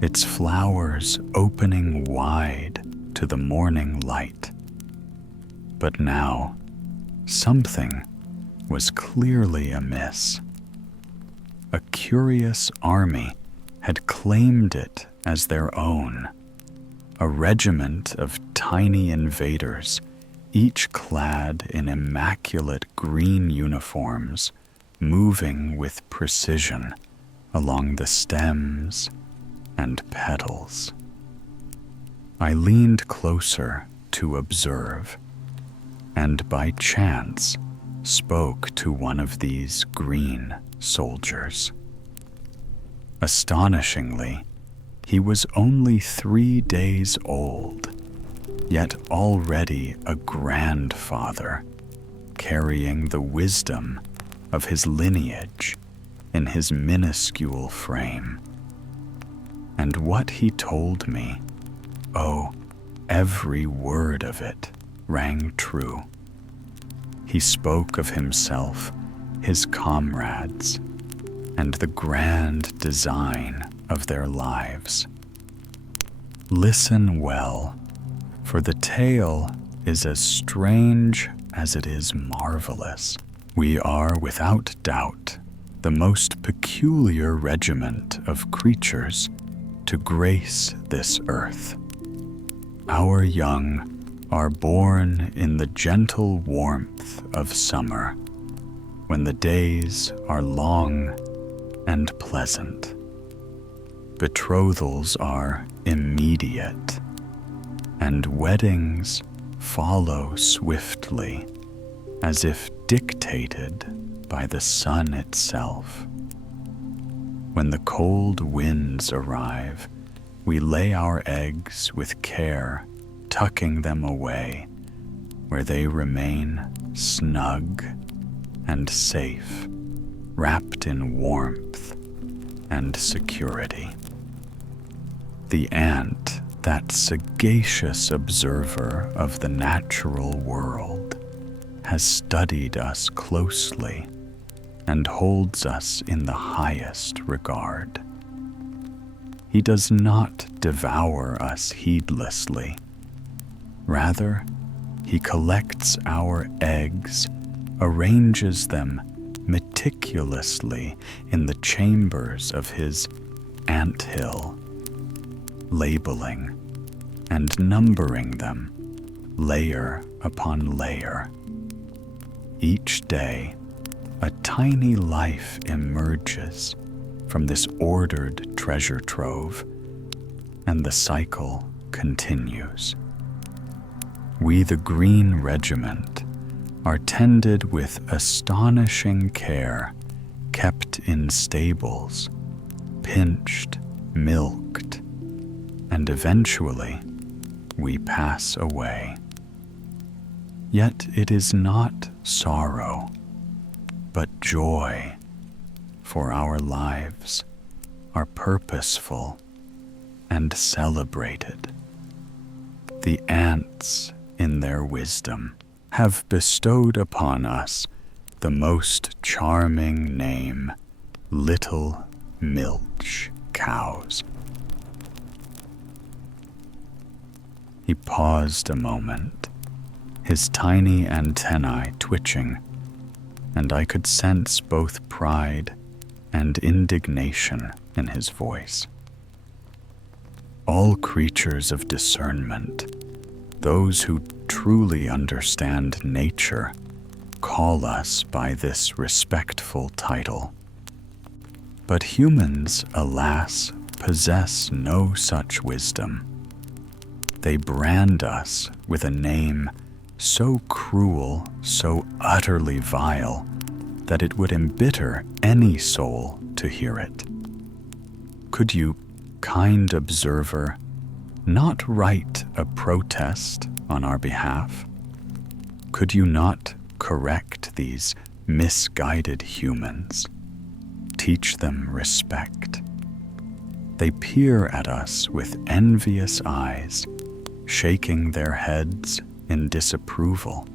its flowers opening wide to the morning light. But now, something was clearly amiss. A curious army had claimed it as their own, a regiment of tiny invaders, each clad in immaculate green uniforms, moving with precision along the stems and petals. I leaned closer to observe, and by chance spoke to one of these green soldiers. Astonishingly, he was only 3 days old, yet already a grandfather, carrying the wisdom of his lineage in his minuscule frame. And what he told me, oh, every word of it rang true. He spoke of himself, his comrades, and the grand design of their lives. Listen well, for the tale is as strange as it is marvelous. We are, without doubt, the most peculiar regiment of creatures to grace this earth. Our young are born in the gentle warmth of summer, when the days are long and pleasant. Betrothals are immediate, and weddings follow swiftly, as if dictated by the sun itself. When the cold winds arrive, we lay our eggs with care, tucking them away, where they remain snug and safe, wrapped in warmth and security. The ant, that sagacious observer of the natural world, has studied us closely and holds us in the highest regard. He does not devour us heedlessly. Rather, he collects our eggs, arranges them meticulously in the chambers of his anthill, labeling and numbering them layer upon layer. Each day, a tiny life emerges from this ordered treasure trove, and the cycle continues. We, the Green Regiment, are tended with astonishing care, kept in stables, pinched, milked, and eventually we pass away. Yet it is not sorrow, but joy, for our lives are purposeful and celebrated. The ants, in their wisdom, have bestowed upon us the most charming name, Little milch cows. He paused a moment, his tiny antennae twitching, and I could sense both pride and indignation in his voice. All creatures of discernment, those who truly understand nature, call us by this respectful title. But humans, alas, possess no such wisdom. They brand us with a name so cruel, so utterly vile, that it would embitter any soul to hear it. Could you, kind observer, not write a protest on our behalf? Could you not correct these misguided humans? Teach them respect. They peer at us with envious eyes, shaking their heads in disapproval,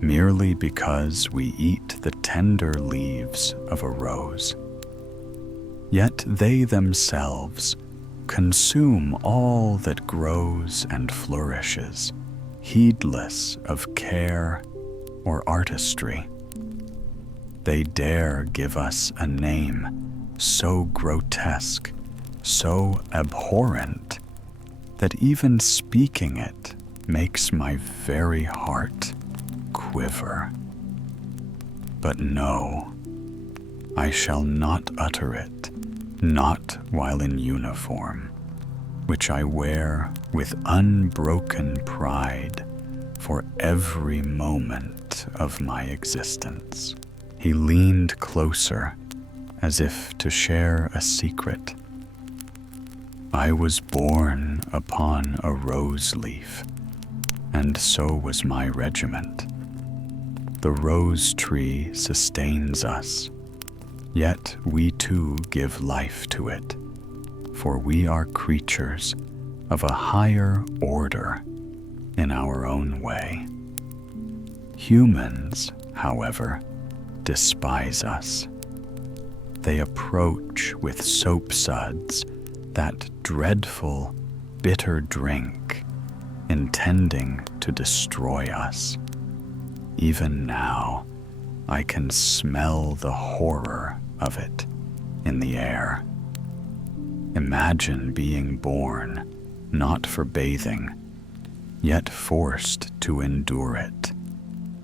merely because we eat the tender leaves of a rose. Yet they themselves consume all that grows and flourishes, heedless of care or artistry. They dare give us a name so grotesque, so abhorrent, that even speaking it makes my very heart quiver. But no, I shall not utter it, not while in uniform, which I wear with unbroken pride for every moment of my existence. He leaned closer, as if to share a secret. I was born upon a rose leaf, and so was my regiment. The rose tree sustains us, yet we too give life to it, for we are creatures of a higher order in our own way. Humans, however, despise us. They approach with soapsuds that dreadful, bitter drink, intending to destroy us. Even now, I can smell the horror of it in the air. Imagine being born not for bathing, yet forced to endure it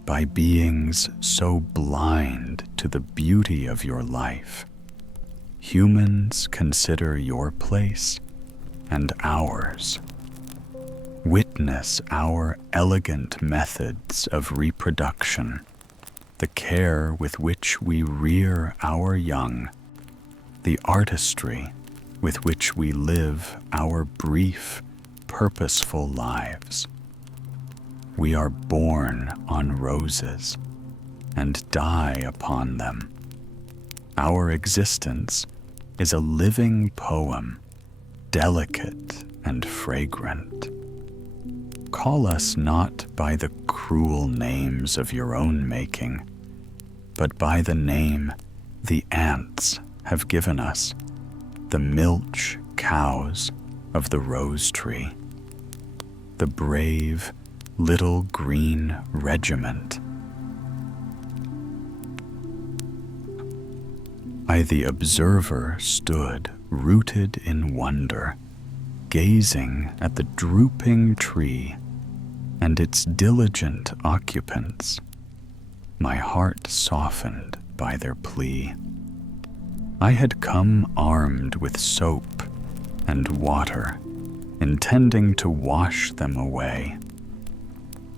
by beings so blind to the beauty of your life. Humans consider your place and ours. Witness our elegant methods of reproduction, the care with which we rear our young, the artistry with which we live our brief, purposeful lives. We are born on roses and die upon them. Our existence is a living poem, delicate and fragrant. Call us not by the cruel names of your own making, but by the name the ants have given us, the milch cows of the rose tree, the brave little green regiment. I, the observer, stood rooted in wonder, gazing at the drooping tree and its diligent occupants, my heart softened by their plea. I had come armed with soap and water, intending to wash them away,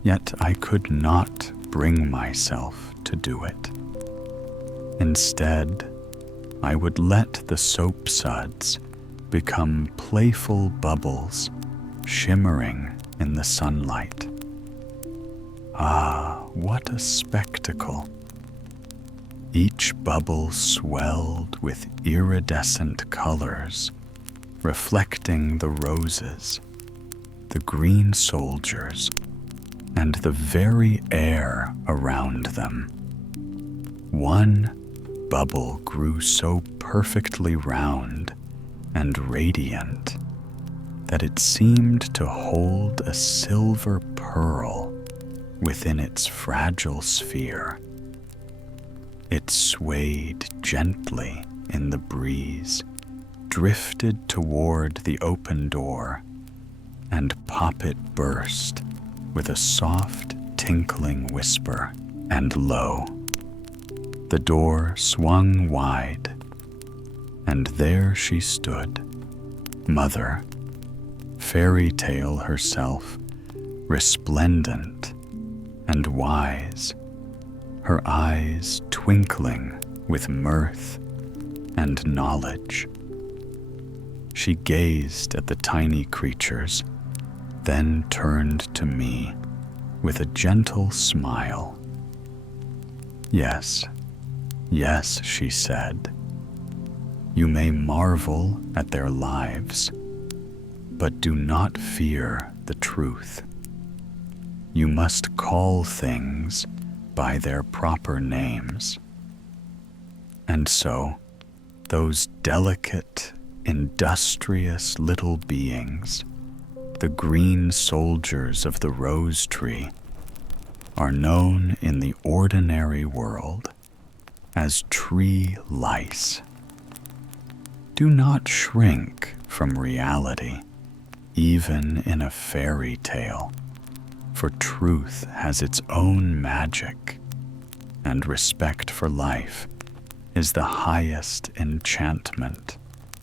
yet I could not bring myself to do it. Instead, I would let the soapsuds become playful bubbles shimmering in the sunlight. Ah, what a spectacle! Each bubble swelled with iridescent colors, reflecting the roses, the green soldiers, and the very air around them. One bubble grew so perfectly round and radiant that it seemed to hold a silver pearl within its fragile sphere. It swayed gently in the breeze, drifted toward the open door, and Poppet burst with a soft, tinkling whisper, and lo, the door swung wide, and there she stood, Mother, fairy tale herself, resplendent and wise, her eyes twinkling with mirth and knowledge. She gazed at the tiny creatures, then turned to me with a gentle smile. Yes, yes, she said, you may marvel at their lives, but do not fear the truth. You must call things by their proper names. And so, those delicate, industrious little beings, the green soldiers of the rose tree, are known in the ordinary world as tree lice. Do not shrink from reality, even in a fairy tale, for truth has its own magic, and respect for life is the highest enchantment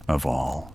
of all.